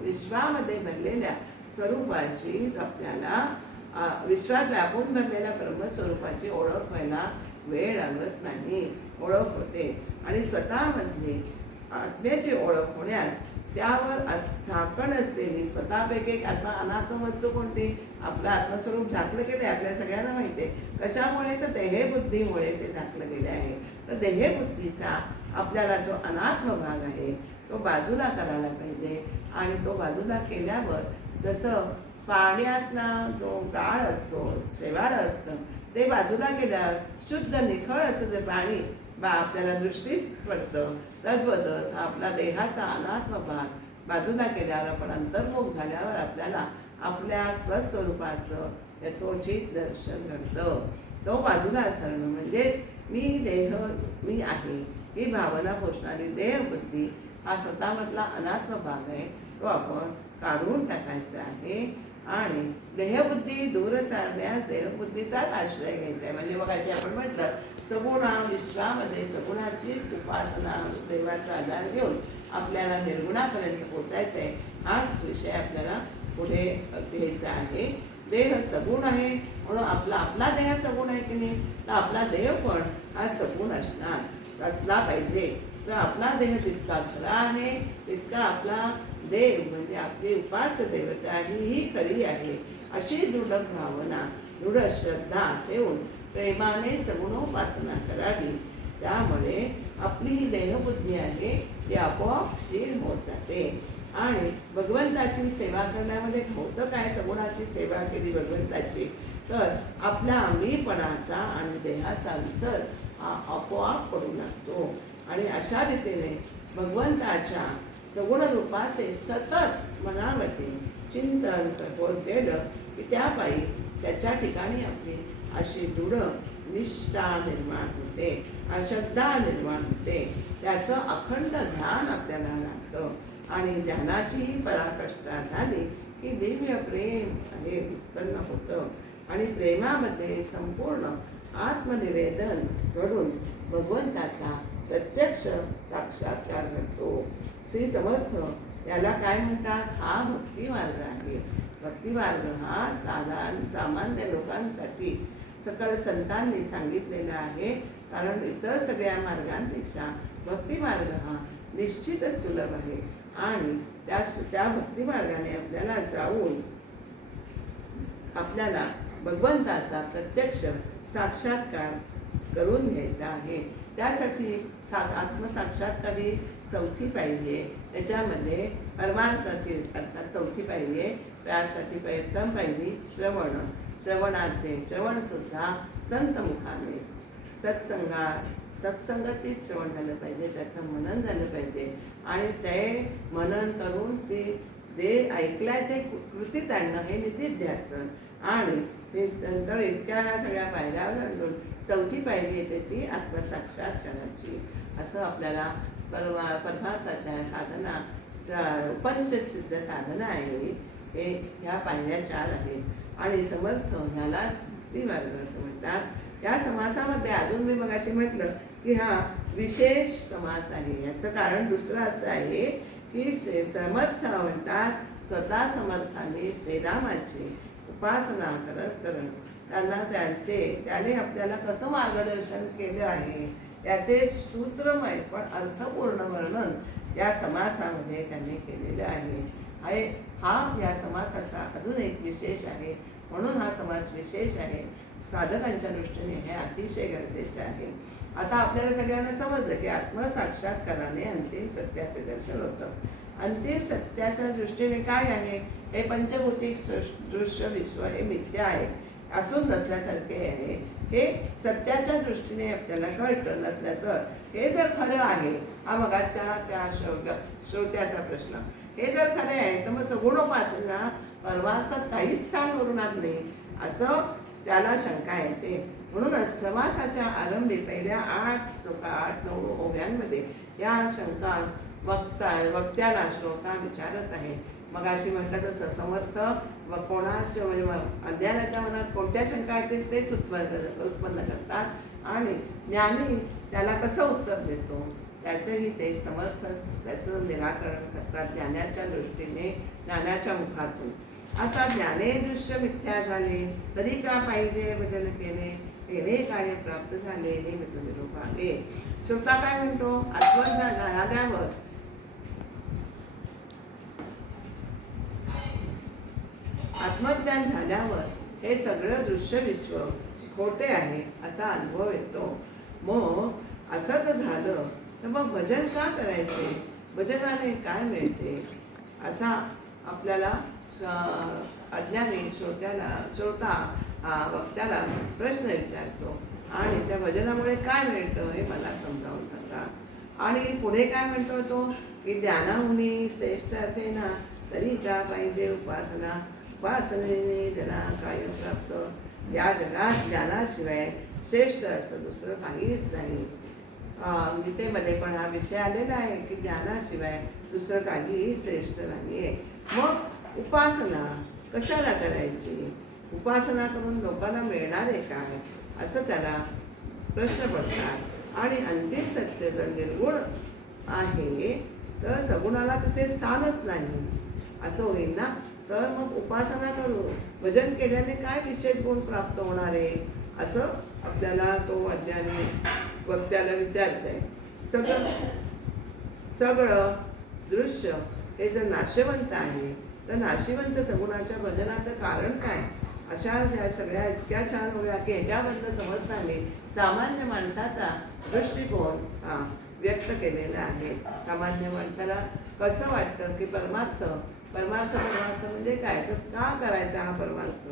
विश्वामध्ये भरलेल्या स्वरूपाचीच आपल्याला विश्वात व्यापून भरलेल्या ब्रह्मस्वरूपाची ओळख व्हायला वेळ लागत नाही, ओळख होते. आणि स्वतःमधली आत्म्याची ओळख होण्यास त्यावर झाकण असलेली स्वतःपैकी एक आत्मा अनात्म वस्तू कोणती? आपलं आत्मस्वरूप झाकलं गेले आपल्या सगळ्यांना माहिती आहे. कशामुळे? तर देहबुद्धीमुळे ते झाकलं गेले आहे. तर देहबुद्धीचा आपल्याला जो अनात्म भाग आहे तो बाजूला करायला पाहिजे. आणि तो बाजूला केल्यावर जसं पाण्यातला जो गाळ असतो, शेवाळ असतं, ते बाजूला केल्यावर शुद्ध निखळ असं जे पाणी आपल्याला दृष्टीस पडतं, तद्वतच आपला देहाचा अनात्म भाग बाजूला केल्यावर आपण अंतर्मुख झाल्यावर आपल्याला आपल्या स्वस्वरूपाचं यथोचित दर्शन घडतं. तो बाजूला सरणं म्हणजेच मी आहे ही भावना पोचणारी देहबुद्धी हा स्वतःमधला अनात्म भाग आहे, तो आपण काढून टाकायचा आहे. आणि देहबुद्धी दूर सारण्यास देहबुद्धीचाच आश्रय घ्यायचा आहे. म्हणजे मग अशी आपण म्हटलं सगुणा विश्वामध्ये सगुणाचीच उपासना, देवाचा आधार घेऊन आपल्याला निर्गुणापर्यंत पोचायचं आहे. हाच विषय आपल्याला पुढे घ्यायचा आहे. देह सगुण आहे म्हणून आपला देह सगुण आहे की नाही, तर आपला देह पण हा सगुण असला पाहिजे. तर आपला देह जितका खरा आहे तितका आपला देव म्हणजे आपली उपास्य देवता ही खरी आहे, अशी दृढ भावना, दृढ श्रद्धा ठेवून प्रेमाने सगुणोपासना करावी. त्यामुळे आपली ही देहबुद्धी आहे ती आपोआप क्षीण होत जाते. आणि भगवंताची सेवा करण्यामध्ये होतं काय? सगुणाची सेवा केली भगवंताची तर आपल्या मीपणाचा आणि देहाचा विसर हा आपोआप पडू लागतो. आणि अशा रीतीने भगवंताच्या सगुण रूपाचे सतत मनामध्ये चिंतन होत गेलं की त्यापायी त्याच्या ठिकाणी आपली अशी दृढ निष्ठा निर्माण होते, श्रद्धा निर्माण होते. त्याचं अखंड ध्यान आपल्याला लागतं. आणि ध्यानाचीही पराकाष्ठा झाली की दिव्य प्रेम हे उत्पन्न होतं. आणि प्रेमामध्ये संपूर्ण आत्मनिवेदन घडून भगवंताचा प्रत्यक्ष साक्षात्कार घडतो. श्री समर्थ याला काय म्हणतात? हा भक्ती मार्ग आहे. भक्ती मार्ग हा सामान्य लोकांसाठी सकल संतांनी सांगितलेला आहे. कारण इतर सगळ्या मार्गांपेक्षा भक्ती मार्ग हा निश्चितच सुलभ आहे. आणि त्या भक्ती मार्गाने आपल्याला जाऊन आपल्याला भगवंताचा प्रत्यक्ष साक्षात्कार करून घ्यायचा आहे. त्यासाठी आत्मसाक्षात्कार ही चौथी पाहिजे. त्याच्यामध्ये परमार्थातील अर्थात चौथी पाहिजे. त्यासाठी प्रथम पाहिजे श्रवणसुद्धा संत मुखाने सत्संगतीत श्रवण झालं पाहिजे, त्याचं मनन झालं पाहिजे. आणि ते मनन करून ते ऐकलंय ते कृतीत आणणं हे निधिध्यासन. आणि नंतर इतक्या सगळ्या पायऱ्या ओलांडून चौथी पायरी येते ती आत्मसाक्षात्काराची. असं आपल्याला परमार्थाच्या साधना उपनिषद सिद्ध साधना आहे हे ह्या पायऱ्या 4 आहेत. आणि समर्थ ह्यालाच भक्ती मार्ग असं म्हणतात. या समासामध्ये अजून मी मगाशी म्हटलं की हा विशेष समास आहे. याचं कारण दुसरं असं आहे की समर्थ म्हणतात स्वतः समर्थांनी श्रीरामाची उपासना करत त्याने आपल्याला कसं मार्गदर्शन केलं आहे याचे सूत्रमय पण अर्थपूर्ण वर्णन या समासामध्ये त्यांनी केलेलं आहे. हा या समासाचा अजून एक विशेष आहे. म्हणून हा समास विशेष आहे. साधकांच्या दृष्टीने हे अतिशय गरजेचं आहे. आता आपल्याला सगळ्यांना समजलं की आत्मसाक्षात्काराने अंतिम सत्याचे दर्शन होतं. अंतिम सत्याच्या दृष्टीने काय आहे? हे पंचभौतिक दृश्य विश्व हे मिथ्या आहे, असून नसल्यासारखे आहे. हे सत्याच्या दृष्टीने आपल्याला कळतं. नसल्या तर हे जर खरं आहे, हा मगाच्या त्या श्रोत्याचा प्रश्न, हे जर खरे आहे तर मग सगुणोपासना परमार्थात काहीच स्थान उरणार नाही असं त्याला शंका येते. म्हणूनच समासाच्या आरंभी पहिल्या 8-9 ओव्यांमध्ये या शंका वक्त्याला श्रोता विचारत आहे. मग अशी म्हटलं तसं समर्थ व कोणाच्या म्हणजे अज्ञानाच्या मनात कोणत्या शंका येतील तेच उत्पन्न करतात. आणि ज्ञानी त्याला कसं उत्तर देतो त्याचंही ते समर्थच त्याचं निराकरण करतात ज्ञानाच्या दृष्टीने, ज्ञानाच्या मुखातून. आता ज्ञाने दृश्य मिथ्या झाले तरी का पाहिजे भजन केले केले कार्य प्राप्त झाले हे निरोप आले. श्रोता काय म्हणतो? आत्मज्ञान झाल्यावर आत्मज्ञान झाल्यावर हे सगळं दृश्य विश्व खोटे आहे असा अनुभव येतो. मग असं जर झालं तर मग भजन का करायचे? भजनाने काय मिळते? असा आपल्याला अज्ञानी श्रोता वक्त्याला प्रश्न विचारतो. आणि त्या भजनामुळे काय मिळतं हे मला समजावून सांगा. आणि पुढे काय म्हणतो तो की ज्ञानाहुनी श्रेष्ठ असे ना तरी का पाहिजे उपासना. उपासनेने जना काय प्राप्त. या जगात ज्ञानाशिवाय श्रेष्ठ असं दुसरं काहीच नाही. गीतेमध्ये पण हा विषय आलेला आहे की ज्ञानाशिवाय दुसरं काहीही श्रेष्ठ नाही आहे. मग उपासना कशाला करायची? उपासना करून लोकांना मिळणार आहे काय? असं त्याला प्रश्न पडतात. आणि अंतिम सत्य जर निर्गुण आहे तर सगुणाला तिथे स्थानच नाही असं होईल ना. तर मग उपासना करू, भजन केल्याने काय विशेष गुण प्राप्त होणार आहे असं आपल्याला तो अज्ञानी वक्त्याला विचारतंय. सगळं दृश्य हे जर नाशवंत आहे तर नाशिवंत सगुणाच्या भजनाचं कारण काय? अशा या सगळ्या इतक्या छान होत्या की ह्याच्याबद्दल समजताना सामान्य माणसाचा दृष्टिकोन व्यक्त केलेला आहे. सामान्य माणसाला कसं वाटतं की परमार्थ म्हणजे काय? तर का करायचा हा परमार्थ?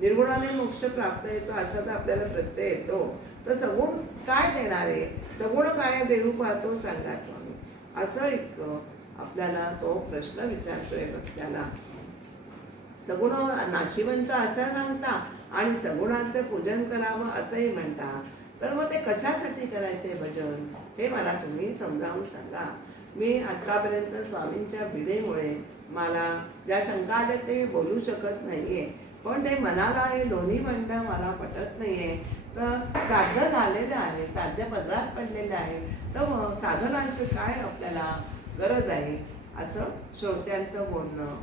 निर्गुणाने मोक्ष प्राप्त येतो असा तर आपल्याला प्रत्यय येतो. तर सगुण काय देणार आहे? सगुण काय देऊ पाहतो सांगा स्वामी. असं इतकं आपल्याला तो प्रश्न विचारतोय भक्त्याला. सगुण नाशिवंत असं सांगता आणि सगुणांचं पूजन करावं असंही म्हणता. तर मग ते कशासाठी करायचे भजन हे मला तुम्ही समजावून सांगा. मी आतापर्यंत स्वामींच्या भिडेमुळे मला ज्या शंका आल्या ते मी बोलू शकत नाहीये. पण ते मनाला हे दोन्ही म्हणणं मला पटत नाहीये. तर साध्य झालेलं आहे, साध्य पदरात पडलेलं आहे. तर मग साधनांचं काय आपल्याला गरज आहे असं श्रोत्यांचं बोलणं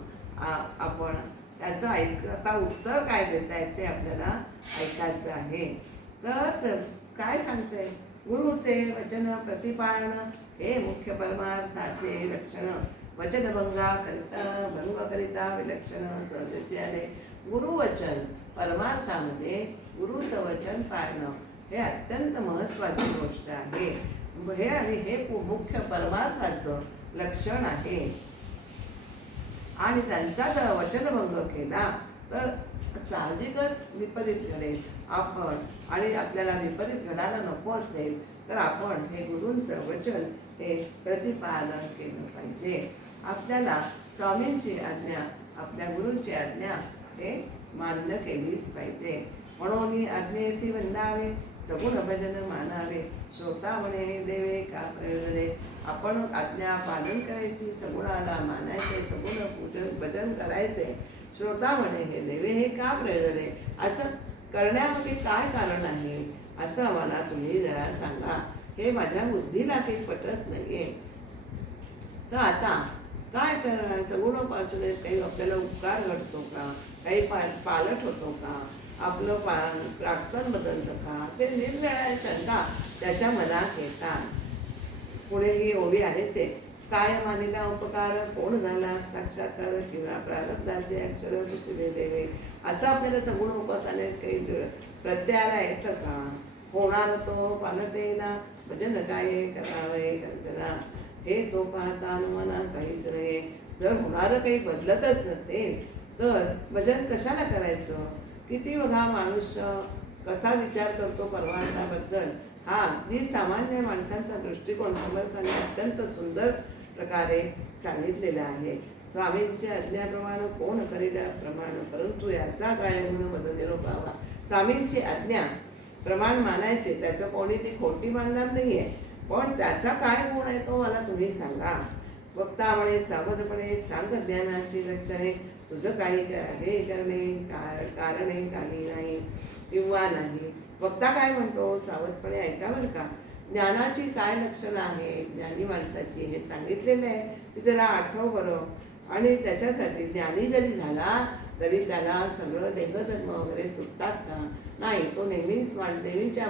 आपण त्याचं आता उत्तर काय देत आहेत ते आपल्याला ऐकायचं आहे. तर काय सांगतोय? गुरुचे वचन प्रतिपालन हे मुख्य परमार्थाचे लक्षण. भंग करिता विलक्षण सहजत्याने गुरुवचन. परमार्थामध्ये गुरुचं वचन पाळणं हे अत्यंत महत्त्वाची गोष्ट आहे. हे मुख्य परमार्थाचं लक्षण आहे. आणि त्यांचा जर वचनभंग केला तर साहजिकच विपरीत घडेल. आपण आणि आपल्याला विपरीत घडायला नको असेल तर आपण हे गुरूंचं वचन हे प्रतिपालन केलं पाहिजे. आपल्याला स्वामींची आज्ञा, आपल्या गुरूंची आज्ञा हे मान्य केलीच पाहिजे. म्हणून आज्ञेसी वंदावे सगुण भजन मानावे. श्रोता म्हणे हे देवे का प्रयोजने. आपण आज्ञा पालन करायची, सगुणाला मानायचे, सगुण पूजन भजन करायचे. श्रोता म्हणे हे देवे हे का प्रयोजने. असं करण्यामध्ये काय कारण आहे असं आम्हाला तुम्ही जरा सांगा. हे माझ्या बुद्धीला काही पटत नाहीये. तर आता काय करणार? सगुणोपासून काही आपल्याला उपकार घडतो का? काही पालट होतो का? आपलं प्राक्तन बदलतं का? असे निरनिराळ्या शंका त्याच्या मनात येतात. पुढे ही ओवी आहेच आहे. काय मानिला उपकार कोण झाला साक्षात्कार किंवा प्रारब्धाचे अक्षर दुसरे देवे. असं आपल्याला सगुण उपासने काही प्रत्ययाला येतं का? होणार तो पालटेना भजन काय करावे करताना. हे तो पाहता मना काहीच नाही. जर होणारं काही बदलतच नसेल तर भजन कशाला करायचं? किती बघा माणूस कसा विचार करतो परमार्थाबद्दल. हा अगदी सामान्य माणसांचा दृष्टिकोन समर्थाने अत्यंत सुंदर प्रकारे सांगितलेला आहे. स्वामींच्या आज्ञाप्रमाणे कोण करीला प्रमाण परंतु याचा काय म्हणून बदल पाहावा. स्वामींची आज्ञा प्रमाण मानायचे, त्याचं कोणी ती खोटी मानणार नाहीये. पण त्याचा काय गुण आहे तो मला तुम्ही सांगा. वक्ता म्हणे सावधपणे सांग ज्ञानाची लक्षणे. तुझं काही हे करणे कारणे काही नाही किंवा नाही. वक्ता काय म्हणतो? सावधपणे ऐका बरं का. ज्ञानाची काय लक्षणं आहे ज्ञानी माणसाची हे सांगितलेलं आहे. ते जरा आठव बरं. आणि त्याच्यासाठी ज्ञानी जरी झाला तरी त्याला सगळं देहधर्म वगैरे सुटतात का? नाही, तो नेहमीच देवीच्या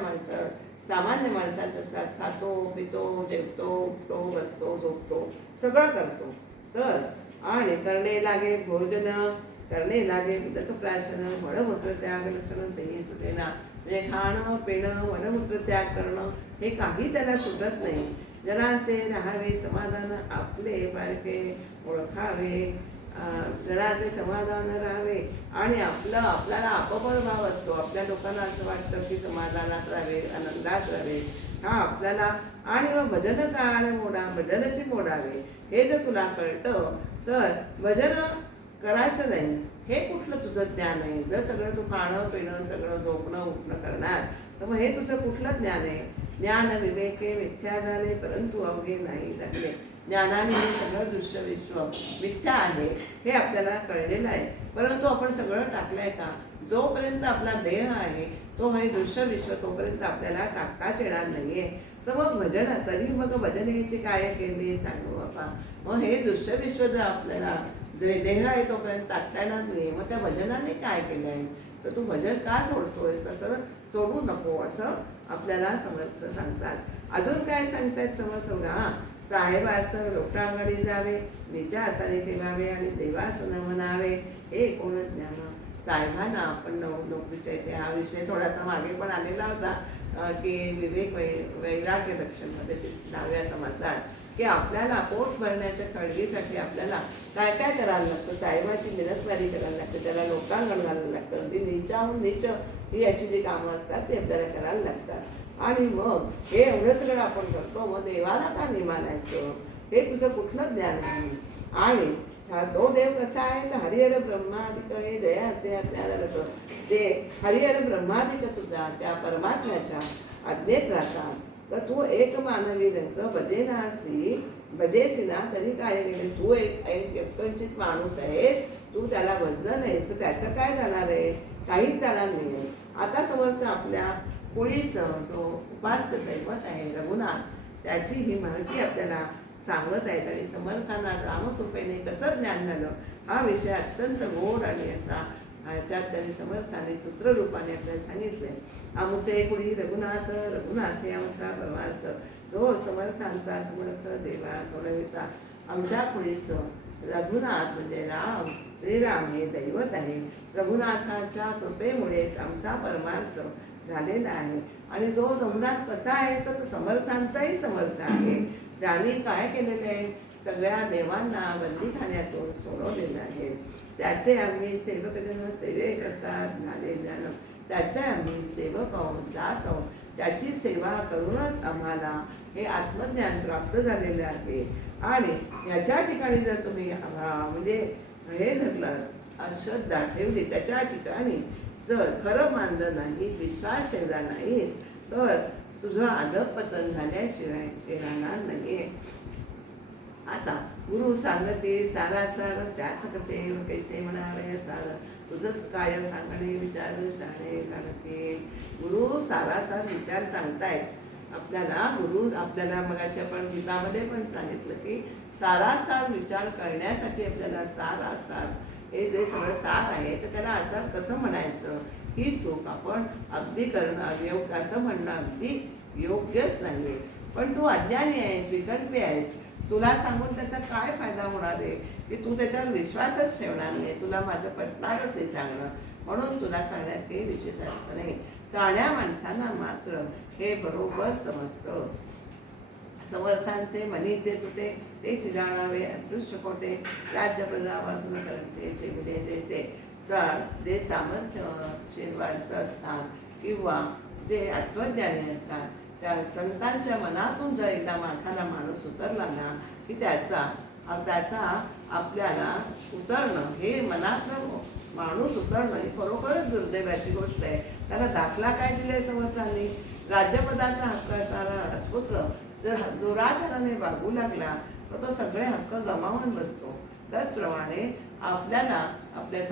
सामान्य माणसातच खातो, पितो, जेवतो, उठतो, बसतो, झोपतो, सगळं करतो. तर आणि करणे लागे भोजन, करणे लागे उदक प्राशन, वनमूत्र त्याग लक्षण तेही सुटेना. म्हणजे खाणं पिणं वनमूत्र त्याग करणं हे काही त्याला सुटत नाही. जनाचे राहावे समाधान, आपले बारके ओळखावे, जनाचे समाधान राहावे. आणि आपल्याला आपोपळ भाव असतो. आपल्या लोकांना असं वाटतं की समाधानात राहावे, आनंदात राहावे, हा आपल्याला. आणि मग भजन काळ मोडा, भजनची मोडावे. हे जर तुला कळतं तर भजन करायचं नाही, हे कुठलं तुझं ज्ञान आहे? जर सगळं तू खाणं पिणं सगळं झोपणं उठणं करणार तर मग हे तुझं कुठलं ज्ञान आहे? ज्ञान विवेके मिथ्या झाले, परंतु अवघे नाही लागले. ज्ञानाने हे सगळं दृश्य विश्व मिथ्या आहे हे आपल्याला कळलेलं आहे. परंतु आपण सगळं टाकलंय का? जोपर्यंत आपला देह आहे तो हे दृश्य विश्व तोपर्यंत आपल्याला टाकताच येणार नाहीये. तर मग भजन, तरी मग भजनेची काय केली सांगू बाबा. मग हे दृश्य विश्व जर आपल्याला जे देह आहे तोपर्यंत टाकता येणार नाही, मग त्या भजनाने काय केलं आहे? तर तू भजन का सोडतोयस? असं सोडू नको असं आपल्याला समर्थ सांगतात. अजून काय सांगतायत समर्थ बघा. साहेबास लोटांगडी जावे, निच्या आसाने ठेवावे आणि देवास न म्हणावे, हे कोण ज्ञान. साहेबांना आपण नोकरीच्या इथे हा विषय थोडासा मागे पण आलेला होता की विवेक वैराग्य लक्षणमध्ये 10व्या समाजात की आपल्याला पोट भरण्याच्या कळगीसाठी आपल्याला काय काय करायला लागतं. साहेबाची मिनतवारी करायला लागते, त्याला लोकांगण घालायला लागतं. अगदी नीचाहून नीच ही याची जी कामं असतात ती आपल्याला करायला लागतात. आणि मग हे एवढं सगळं आपण करतो, मग देवाला का नाही मानायचं? हे तुझं कुठलं ज्ञान आहे? आणि हा तो देव कसा आहे तर हरिहर ब्रह्मादिक हे दयाचे ज्ञान होतं. जे हरिहर ब्रह्मादिक सुद्धा त्या परमात्म्याच्या आज्ञेत राहतात. तर तू एक मानवी रंग भजेसी ना तरी काय गेले? तू एक यत्कंचित माणूस आहे, तू त्याला भजलं नाहीस तर त्याचं काय जाणार आहे? काहीच जाणार नाही आहे. आता समर्थ आपल्या कुळीचं जो उपास्य दैवत आहे रघुनाथ, त्याची ही माहिती आपल्याला सांगत आहेत. आणि समर्थांना रामकृपेने कसं ज्ञान झालं हा विषय अत्यंत गोड आणि असा ह्याच्यात त्यांनी समर्थाने सूत्ररूपाने आपल्याला सांगितले. आमचे कुळी रघुनाथ, रघुनाथ हे आमचा परमार्थ, जो समर्थांचा समर्थ देवा सोडविता. आमच्या कुळीचं रघुनाथ म्हणजे राम, श्रीराम हे दैवत आहे. रघुनाथाच्या कृपेमुळेच आमचा परमार्थ झालेला आहे. आणि जो रघुनाथ कसा आहे तर तो समर्थांचाही समर्थ आहे. ज्यांनी काय केलेले आहे? सगळ्या देवांना बंदीखान्यातून सोडवलेलं आहे. त्याचे आम्ही सेवकजन सेवे करतात झाले ज्ञान. त्याचे आम्ही सेवक आहोत, दास आहोत. त्याची सेवा करूनच आम्हाला हे आत्मज्ञान प्राप्त झालेलं आहे. आणि याच्या ठिकाणी जर तुम्ही म्हणजे हे धरलं, श्रद्धा ठेवली, त्याच्या ठिकाणी जर खरं मानलं नाही, विश्वास ठेवला नाहीस तर तुझं अधःपतन झाल्याशिवाय ते राहणार नाही. आता गुरु सांगते सारासार, त्यास कैसे म्हणावे सार. तुझंच काय सांगणे विचार शाणे काढते. गुरु सारासार विचार सांगतायत आपल्याला. गुरु आपल्याला मगाशी आपण गीतामध्ये पण सांगितलं की सारासार विचार करण्यासाठी आपल्याला सारासार हे जे सगळं सार आहे तर त्याला असं कसं म्हणायचं, ही चूक आपण अगदी करणं अयोग्य असं म्हणणं अगदी योग्यच नाही. पण तू अज्ञानी आहेस, विकल्पी आहेस. तुला सांगून त्याचा काय फायदा होणार आहे की तू त्याच्यावर विश्वासच ठेवणार नाही. तुला माझं पटणारच नाही चांगलं, म्हणून तुला सांगण्यात काही विशेष अर्थ नाही. साध्या माणसांना मात्र हे बरोबर समजतं. समर्थांचे मनीचे तुटे तेच जाणावे, अदृश्य कोटे राज्य प्रजापासून करते विडे देसे. जे सामर्थ्यशीलवांचं असतात किंवा जे आत्मज्ञानी असतात त्या संतांच्या मनातून जर एकदा एखादा माणूस उतरला ना की त्याचा आपल्याला उतरणं, हे मनातलं माणूस उतरणं ही खरोखरच दुर्दैवाची गोष्ट आहे. त्याला दाखला काय दिलाय समर्थांनी? राज्यपदाचा हक्क असणारा राजपुत्र जर दुराचाराने वागू लागला तर तो सगळे हक्क गमावून बसतो. त्याचप्रमाणे आपल्याला आपल्या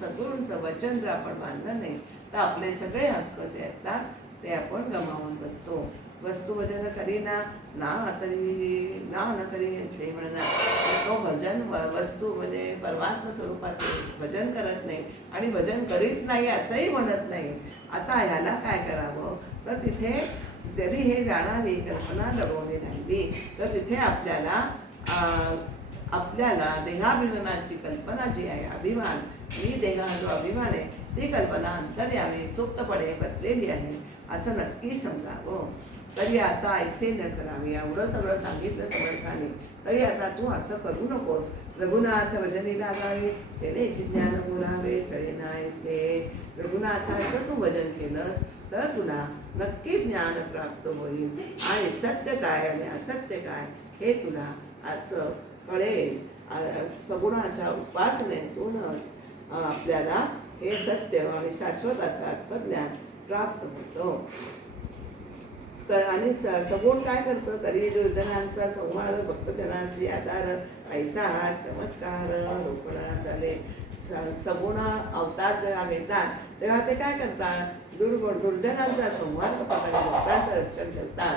सद्गुरूंचं वचन जर आपण मानलं नाही तर आपले सगळे हक्क जे असतात ते आपण गमावून बसतो. वस्तू भजन करीना ना तरी ना न करी असे म्हणा. तो भजन वस्तू म्हणजे परमात्मा स्वरूपाचं भजन करत नाही आणि भजन करीत नाही असंही म्हणत नाही. आता ह्याला काय करावं, तर तिथे जरी हे जाणावी कल्पना लढवली राहिली तर तिथे आपल्याला देहाभिमानाची कल्पना जी आहे, अभिमान, मी देहा जो अभिमान आहे, ती कल्पना अंतर्यामी सुप्तपणे बसलेली आहे असं नक्की समजावं. तरी आता ऐसे न करावे. एवढं सगळं सांगितलं समर्थाने, तरी आता तू असं करू नकोस. रघुनाथ भजनी लागावे, तेनेची ज्ञान बोलावे, चढेना ऐसे. रघुनाथाचं तू भजन केलंस तर तुला नक्की ज्ञान प्राप्त होईल आणि सत्य काय आणि असत्य काय हे तुला असं कळेल. सगुणाच्या उपासनेतूनच आपल्याला हे सत्य आणि शाश्वत असं आत्मज्ञान प्राप्त होतं. आणि सगुण काय करतं, तरी दुर्जनांचा संहार, भक्तजनासी आधार, ऐसा हा चमत्कार रोखणा चाले. सगुण अवतार जेव्हा घेतात तेव्हा ते काय करतात, दुर्जनांचा संहार करतात आणि भक्तांचं रक्षण करतात.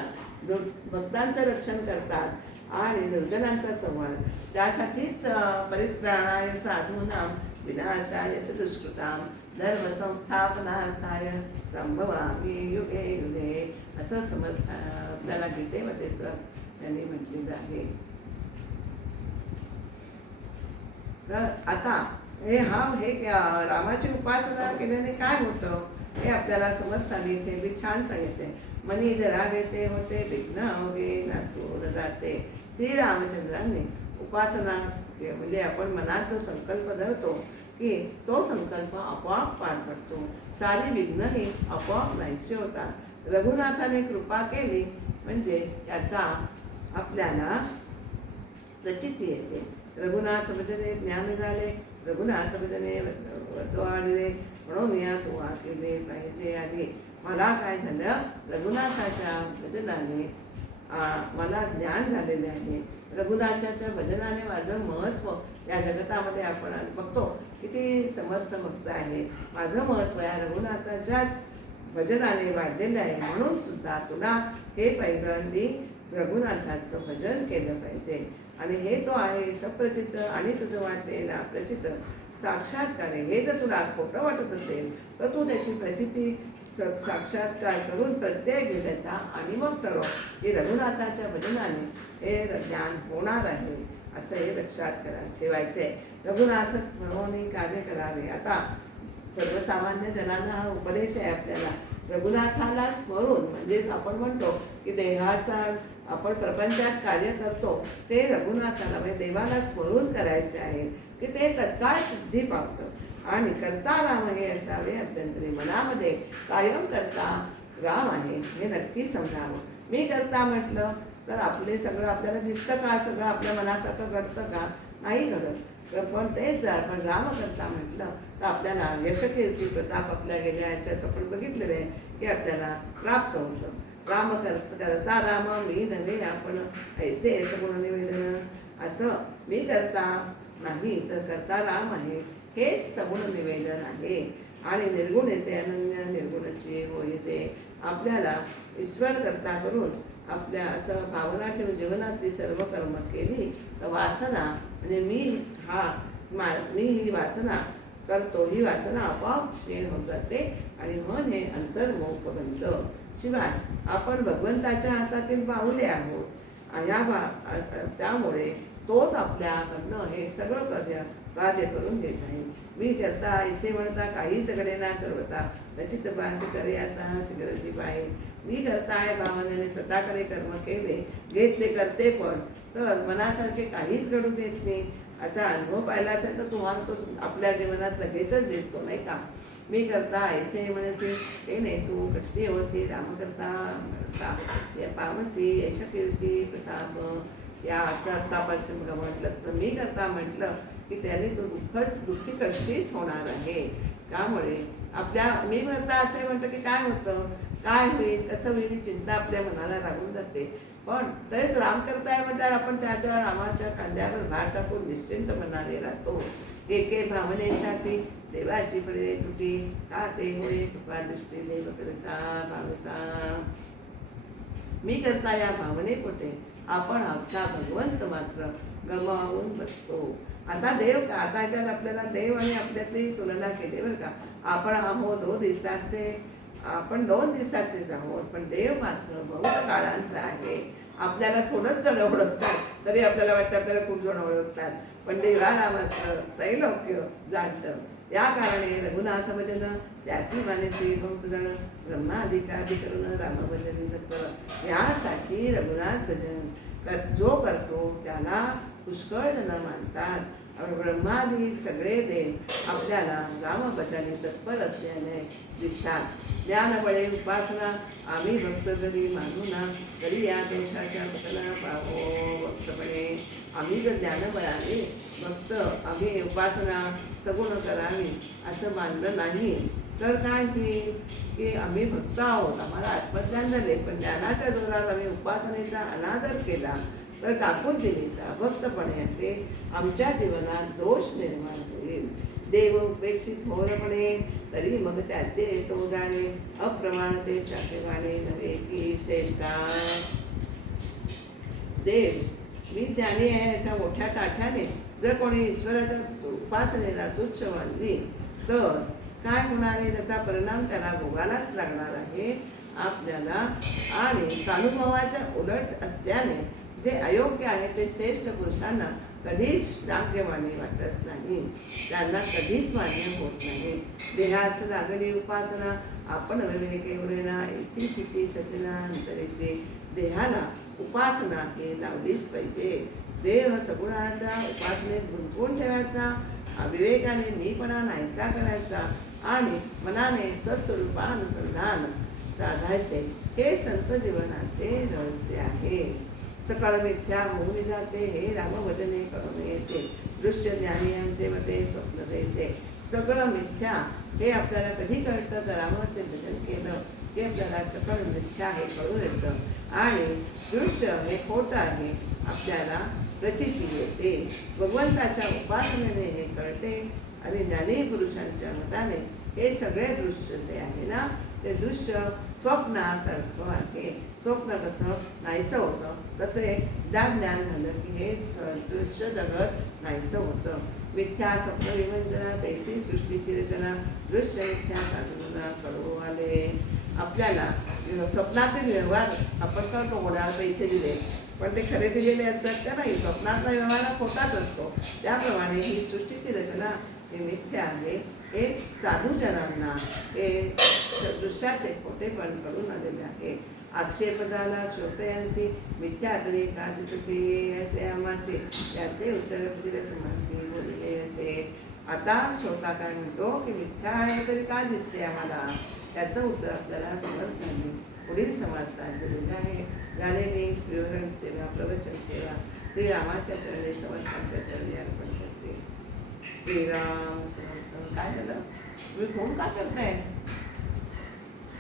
भक्तांचं रक्षण करतात आणि दुर्जनांचा संहार. त्यासाठीच परित्राणाय साधूनां विनाशाय च दुष्कृतां धर्म संस्थापनार्थाय संभवामि युगे युगे असं समर्थ आपल्याला गीतेमध्ये त्यांनी म्हटलेलं आहे. तर आता हे रामाची उपासना केल्याने काय होतं हे आपल्याला समर्थाने इथे छान सांगितले. मनी धरावे ते होते विघ्न अवघे नासून जाते. श्रीरामचंद्रांनी उपासना म्हणजे आपण मनात जो संकल्प धरतो की तो संकल्प आपोआप पार पडतो. सारी विघ्नही आपोआप नाहीशी होतात. रघुनाथाने कृपा केली म्हणजे याचा आपल्याला प्रचिती येते. रघुनाथ भजने ज्ञान झाले, रघुनाथ भजने व्रत वाढले, म्हणून या तू केले पाहिजे. आणि मला काय झालं, रघुनाथाच्या भजनाने मला ज्ञान झालेले आहे. रघुनाथाच्या भजनाने माझं महत्त्व या जगतामध्ये आपण आज बघतो किती समर्थ भक्त आहे. माझं महत्त्व या रघुनाथाच्याच भजनाने वाढलेलं आहे. म्हणून सुद्धा तुला हे पहिल्यांदी रघुनाथाचं भजन केलं पाहिजे. आणि हे तो आहे सप्रचित आणि तुझं वाटते ना प्रचित साक्षात्कार आहे. हे जर तुला खोटं वाटत असेल तर तू त्याची प्रचिती साक्षात्कार करून प्रत्यय घेण्याचा आणि मग ठरव की रघुनाथाच्या भजनाने हे ज्ञान होणार आहे असं हे लक्षात ठेवायचे. रघुनाथ स्मरून कार्य करावे. आता सर्वसामान्य जनांना हा उपदेश आहे आपल्याला. रघुनाथाला स्मरून म्हणजेच आपण म्हणतो की देहाचा आपण प्रपंचात कार्य करतो ते रघुनाथाला म्हणजे देवाला स्मरून करायचे आहे की ते तत्काळ सिद्धी पावतं. आणि करता राम हे असावे अभ्यंतरी. मनामध्ये कायम करता राम आहे हे नक्की समजावं. मी करता म्हटलं तर आपलं आपल्याला दिसतं का, सगळं आपल्या मनासारखं घडतं का, नाही घडत. पण तेच आपण राम करता म्हटलं तर आपल्याला यशकीर्ती प्रताप आपल्या गेल्या ह्याच्यात आपण बघितलेलं आहे की आपल्याला प्राप्त होतं. राम करता राम मी नव्हे आपण ऐसे सगुण निवेदन. असं मी करता नाही तर करता राम आहे हेच सगुण निवेदन आहे. आणि निर्गुण येते अनन्य निर्गुणाची हो येते. आपल्याला ईश्वर करता करून आपल्या असं भावना ठेवून जीवनातली सर्व कर्म केली तर वासना म्हणजे मी ही वासना करतो, ही वासना आपोआप क्षीण होत जाते आणि मन हे अंतर्मुख बनतं. शिवाय आपण भगवंताच्या हातातील बाहुले आहोत. त्यामुळे तोच आपल्याकडनं हे सगळं कार्य करून घेत आहे. मी करता ऐसे म्हणता काहीच घडेना सर्वता रचित भाषे करे आता शिगरसी पाय. मी करताय भावनेने स्वतःकडे कर्म केले घेतले करते पण तर मनासारखे काहीच घडू देत नाही. याचा अनुभव पाहिला असेल तर तुम्हाला तो आपल्या जीवनात लगेचच दिसतो नाही का. मी करता ऐसे म्हणसे ते नाही तू कष्टी होसी राम करता म्हणता पामसी यश कीर्ती प्रताप. या असं आत्तापासून म्हटलं मी करता म्हटलं की त्याने तो दुःखी कष्टीच होणार आहे. त्यामुळे मी करता असे म्हणतं की काय होतं, काय होईल, कसं होईल, चिंता आपल्या मनाला लागून जाते. पण तेच राम करताय म्हटल्यावर आपण त्याच्या रामाच्या खांद्यावर भार टाकून निश्चिंत मनाने राहतो. एके भावनेसाठी देवाची पडे तुटी का ते होय कृपा दृष्टी देव करता भावता. मी करता या भावनेपोटे आपण आमचा भगवंत मात्र गमावून बसतो. आता देव का आता याच्यात आपल्याला देव आणि आपल्यातली तुलना केली बरं का. आपण आहोत 2 दिवसाचे, आपण 2 दिवसाचेच आहोत, पण देव मात्र बहुत काळांचा आहे. आपल्याला थोडंच जण ओळखतात, तरी आपल्याला वाटतं आपल्याला खूप जण ओळखतात, पण देवाला मात्र त्रैलोक्य जाणतं. या कारणे रघुनाथ भजन त्यासी मानिती बहुत जण ब्रह्माधिकाधी करून रामभजनी तत्पर. यासाठी रघुनाथ भजन जो करतो त्याला पुष्कळ जण मानतात. ब्रह्मादिक सगळे देव आपल्याला रामभजनी तत्पर असल्याने दिसतात. ज्ञानबळे उपासना आम्ही भक्त जरी मानू ना, तरी या देशाच्या भक्ताला पाहो भक्तपणे. आम्ही जर ज्ञानबळाने भक्त आम्ही उपासना सगुण करावी असं मानलं नाही तर काय की आम्ही भक्त आहोत, आम्हाला आत्मज्ञान झाले, पण ज्ञानाच्या जोरात आम्ही उपासनेचा अनादर केला तर टाकून दिली तर अभक्तपणे आमच्या जीवनात दोष निर्माण होईल. देव उपेक्षित होरपणे तरी मग त्याचे तो जाणे, अप्रमाणते शासेवाणे नव्हे की श्रेष्ठा. देव मी ज्ञानी आहे अशा मोठ्या ताठ्याने जर कोणी ईश्वराच्या उपासनेला तुच्छ मानली तर काय होणार आहे, त्याचा परिणाम त्याला भोगायलाच लागणार आहे आपल्याला. आणि स्वानुभवाच्या उलट असल्याने जे अयोग्य आहे ते श्रेष्ठ पुरुषांना कधीच श्लाघ्यमान्य वाटत नाही, त्यांना कधीच मान्य होत नाही. देहास लागली उपासना आपण विवेके उरेना ऐसी सिटी सजना अंतरेचे. देहाला उपासना हे लावलीच पाहिजे. देह सगुणाच्या उपासनेत गुंतवून ठेवायचा, विवेकाने मीपणा नाहीसा करायचा आणि मनाने सत्स्वरूपानुसंधान साधायचे. हे संत जीवनाचे रहस्य आहे. सकळ मिथ्या होऊन जाते हे रामभजने कळून येते. दृश्य ज्ञानियांचे मते स्वप्न देसे. सगळं मिथ्या हे आपल्याला कधी कळतं तर रामाचे भजन केलं की आपल्याला सकळ मिथ्या हे कळून येतं आणि दृश्य हे खोटं आहे आपल्याला प्रचिती येते. भगवंताच्या उपासनेने हे कळते आणि ज्ञानी पुरुषांच्या मताने हे सगळे दृश्य जे आहे ना ते दृश्य स्वप्नासारखं आहे. स्वप्न कसं नाहीसं होतं तसे एकदा ज्ञान झालं की हे दृश्य जगत नाहीसं होतं. मिथ्या स्वप्न विवंचना तैसी सृष्टीची रचना दृश्य मिथ्या साधना कळू आले. आपल्याला स्वप्नातील व्यवहार आपण करतो, कोणाला पैसे दिले पण ते खरे दिलेले असतात का नाही, स्वप्नातला व्यवहार खोटाच असतो. त्याप्रमाणे ही सृष्टीची रचना हे मिथ्या आहे. हे साधूजनांना हे दृश्याचे खोटेपण कळून आलेले आहे. आक्षेप झाला श्रोतयांसी मिथ्या तरी का दिससे आमासे, याचे उत्तर पुढील समासी बोलले असे. आता श्रोता काय म्हणतो की मिथ्या आहे तरी का दिसते आम्हाला, याचं उत्तर आपल्याला समर्थ नाही. पुढील समाज सांगितलेला आहे. झालेली विवरण सेवा प्रवचन सेवा श्रीरामाच्या चरणी समर्थांच्या चरणी अर्पण करते. श्रीराम समर्थ. काय झालं, तुम्ही फोन का करताय?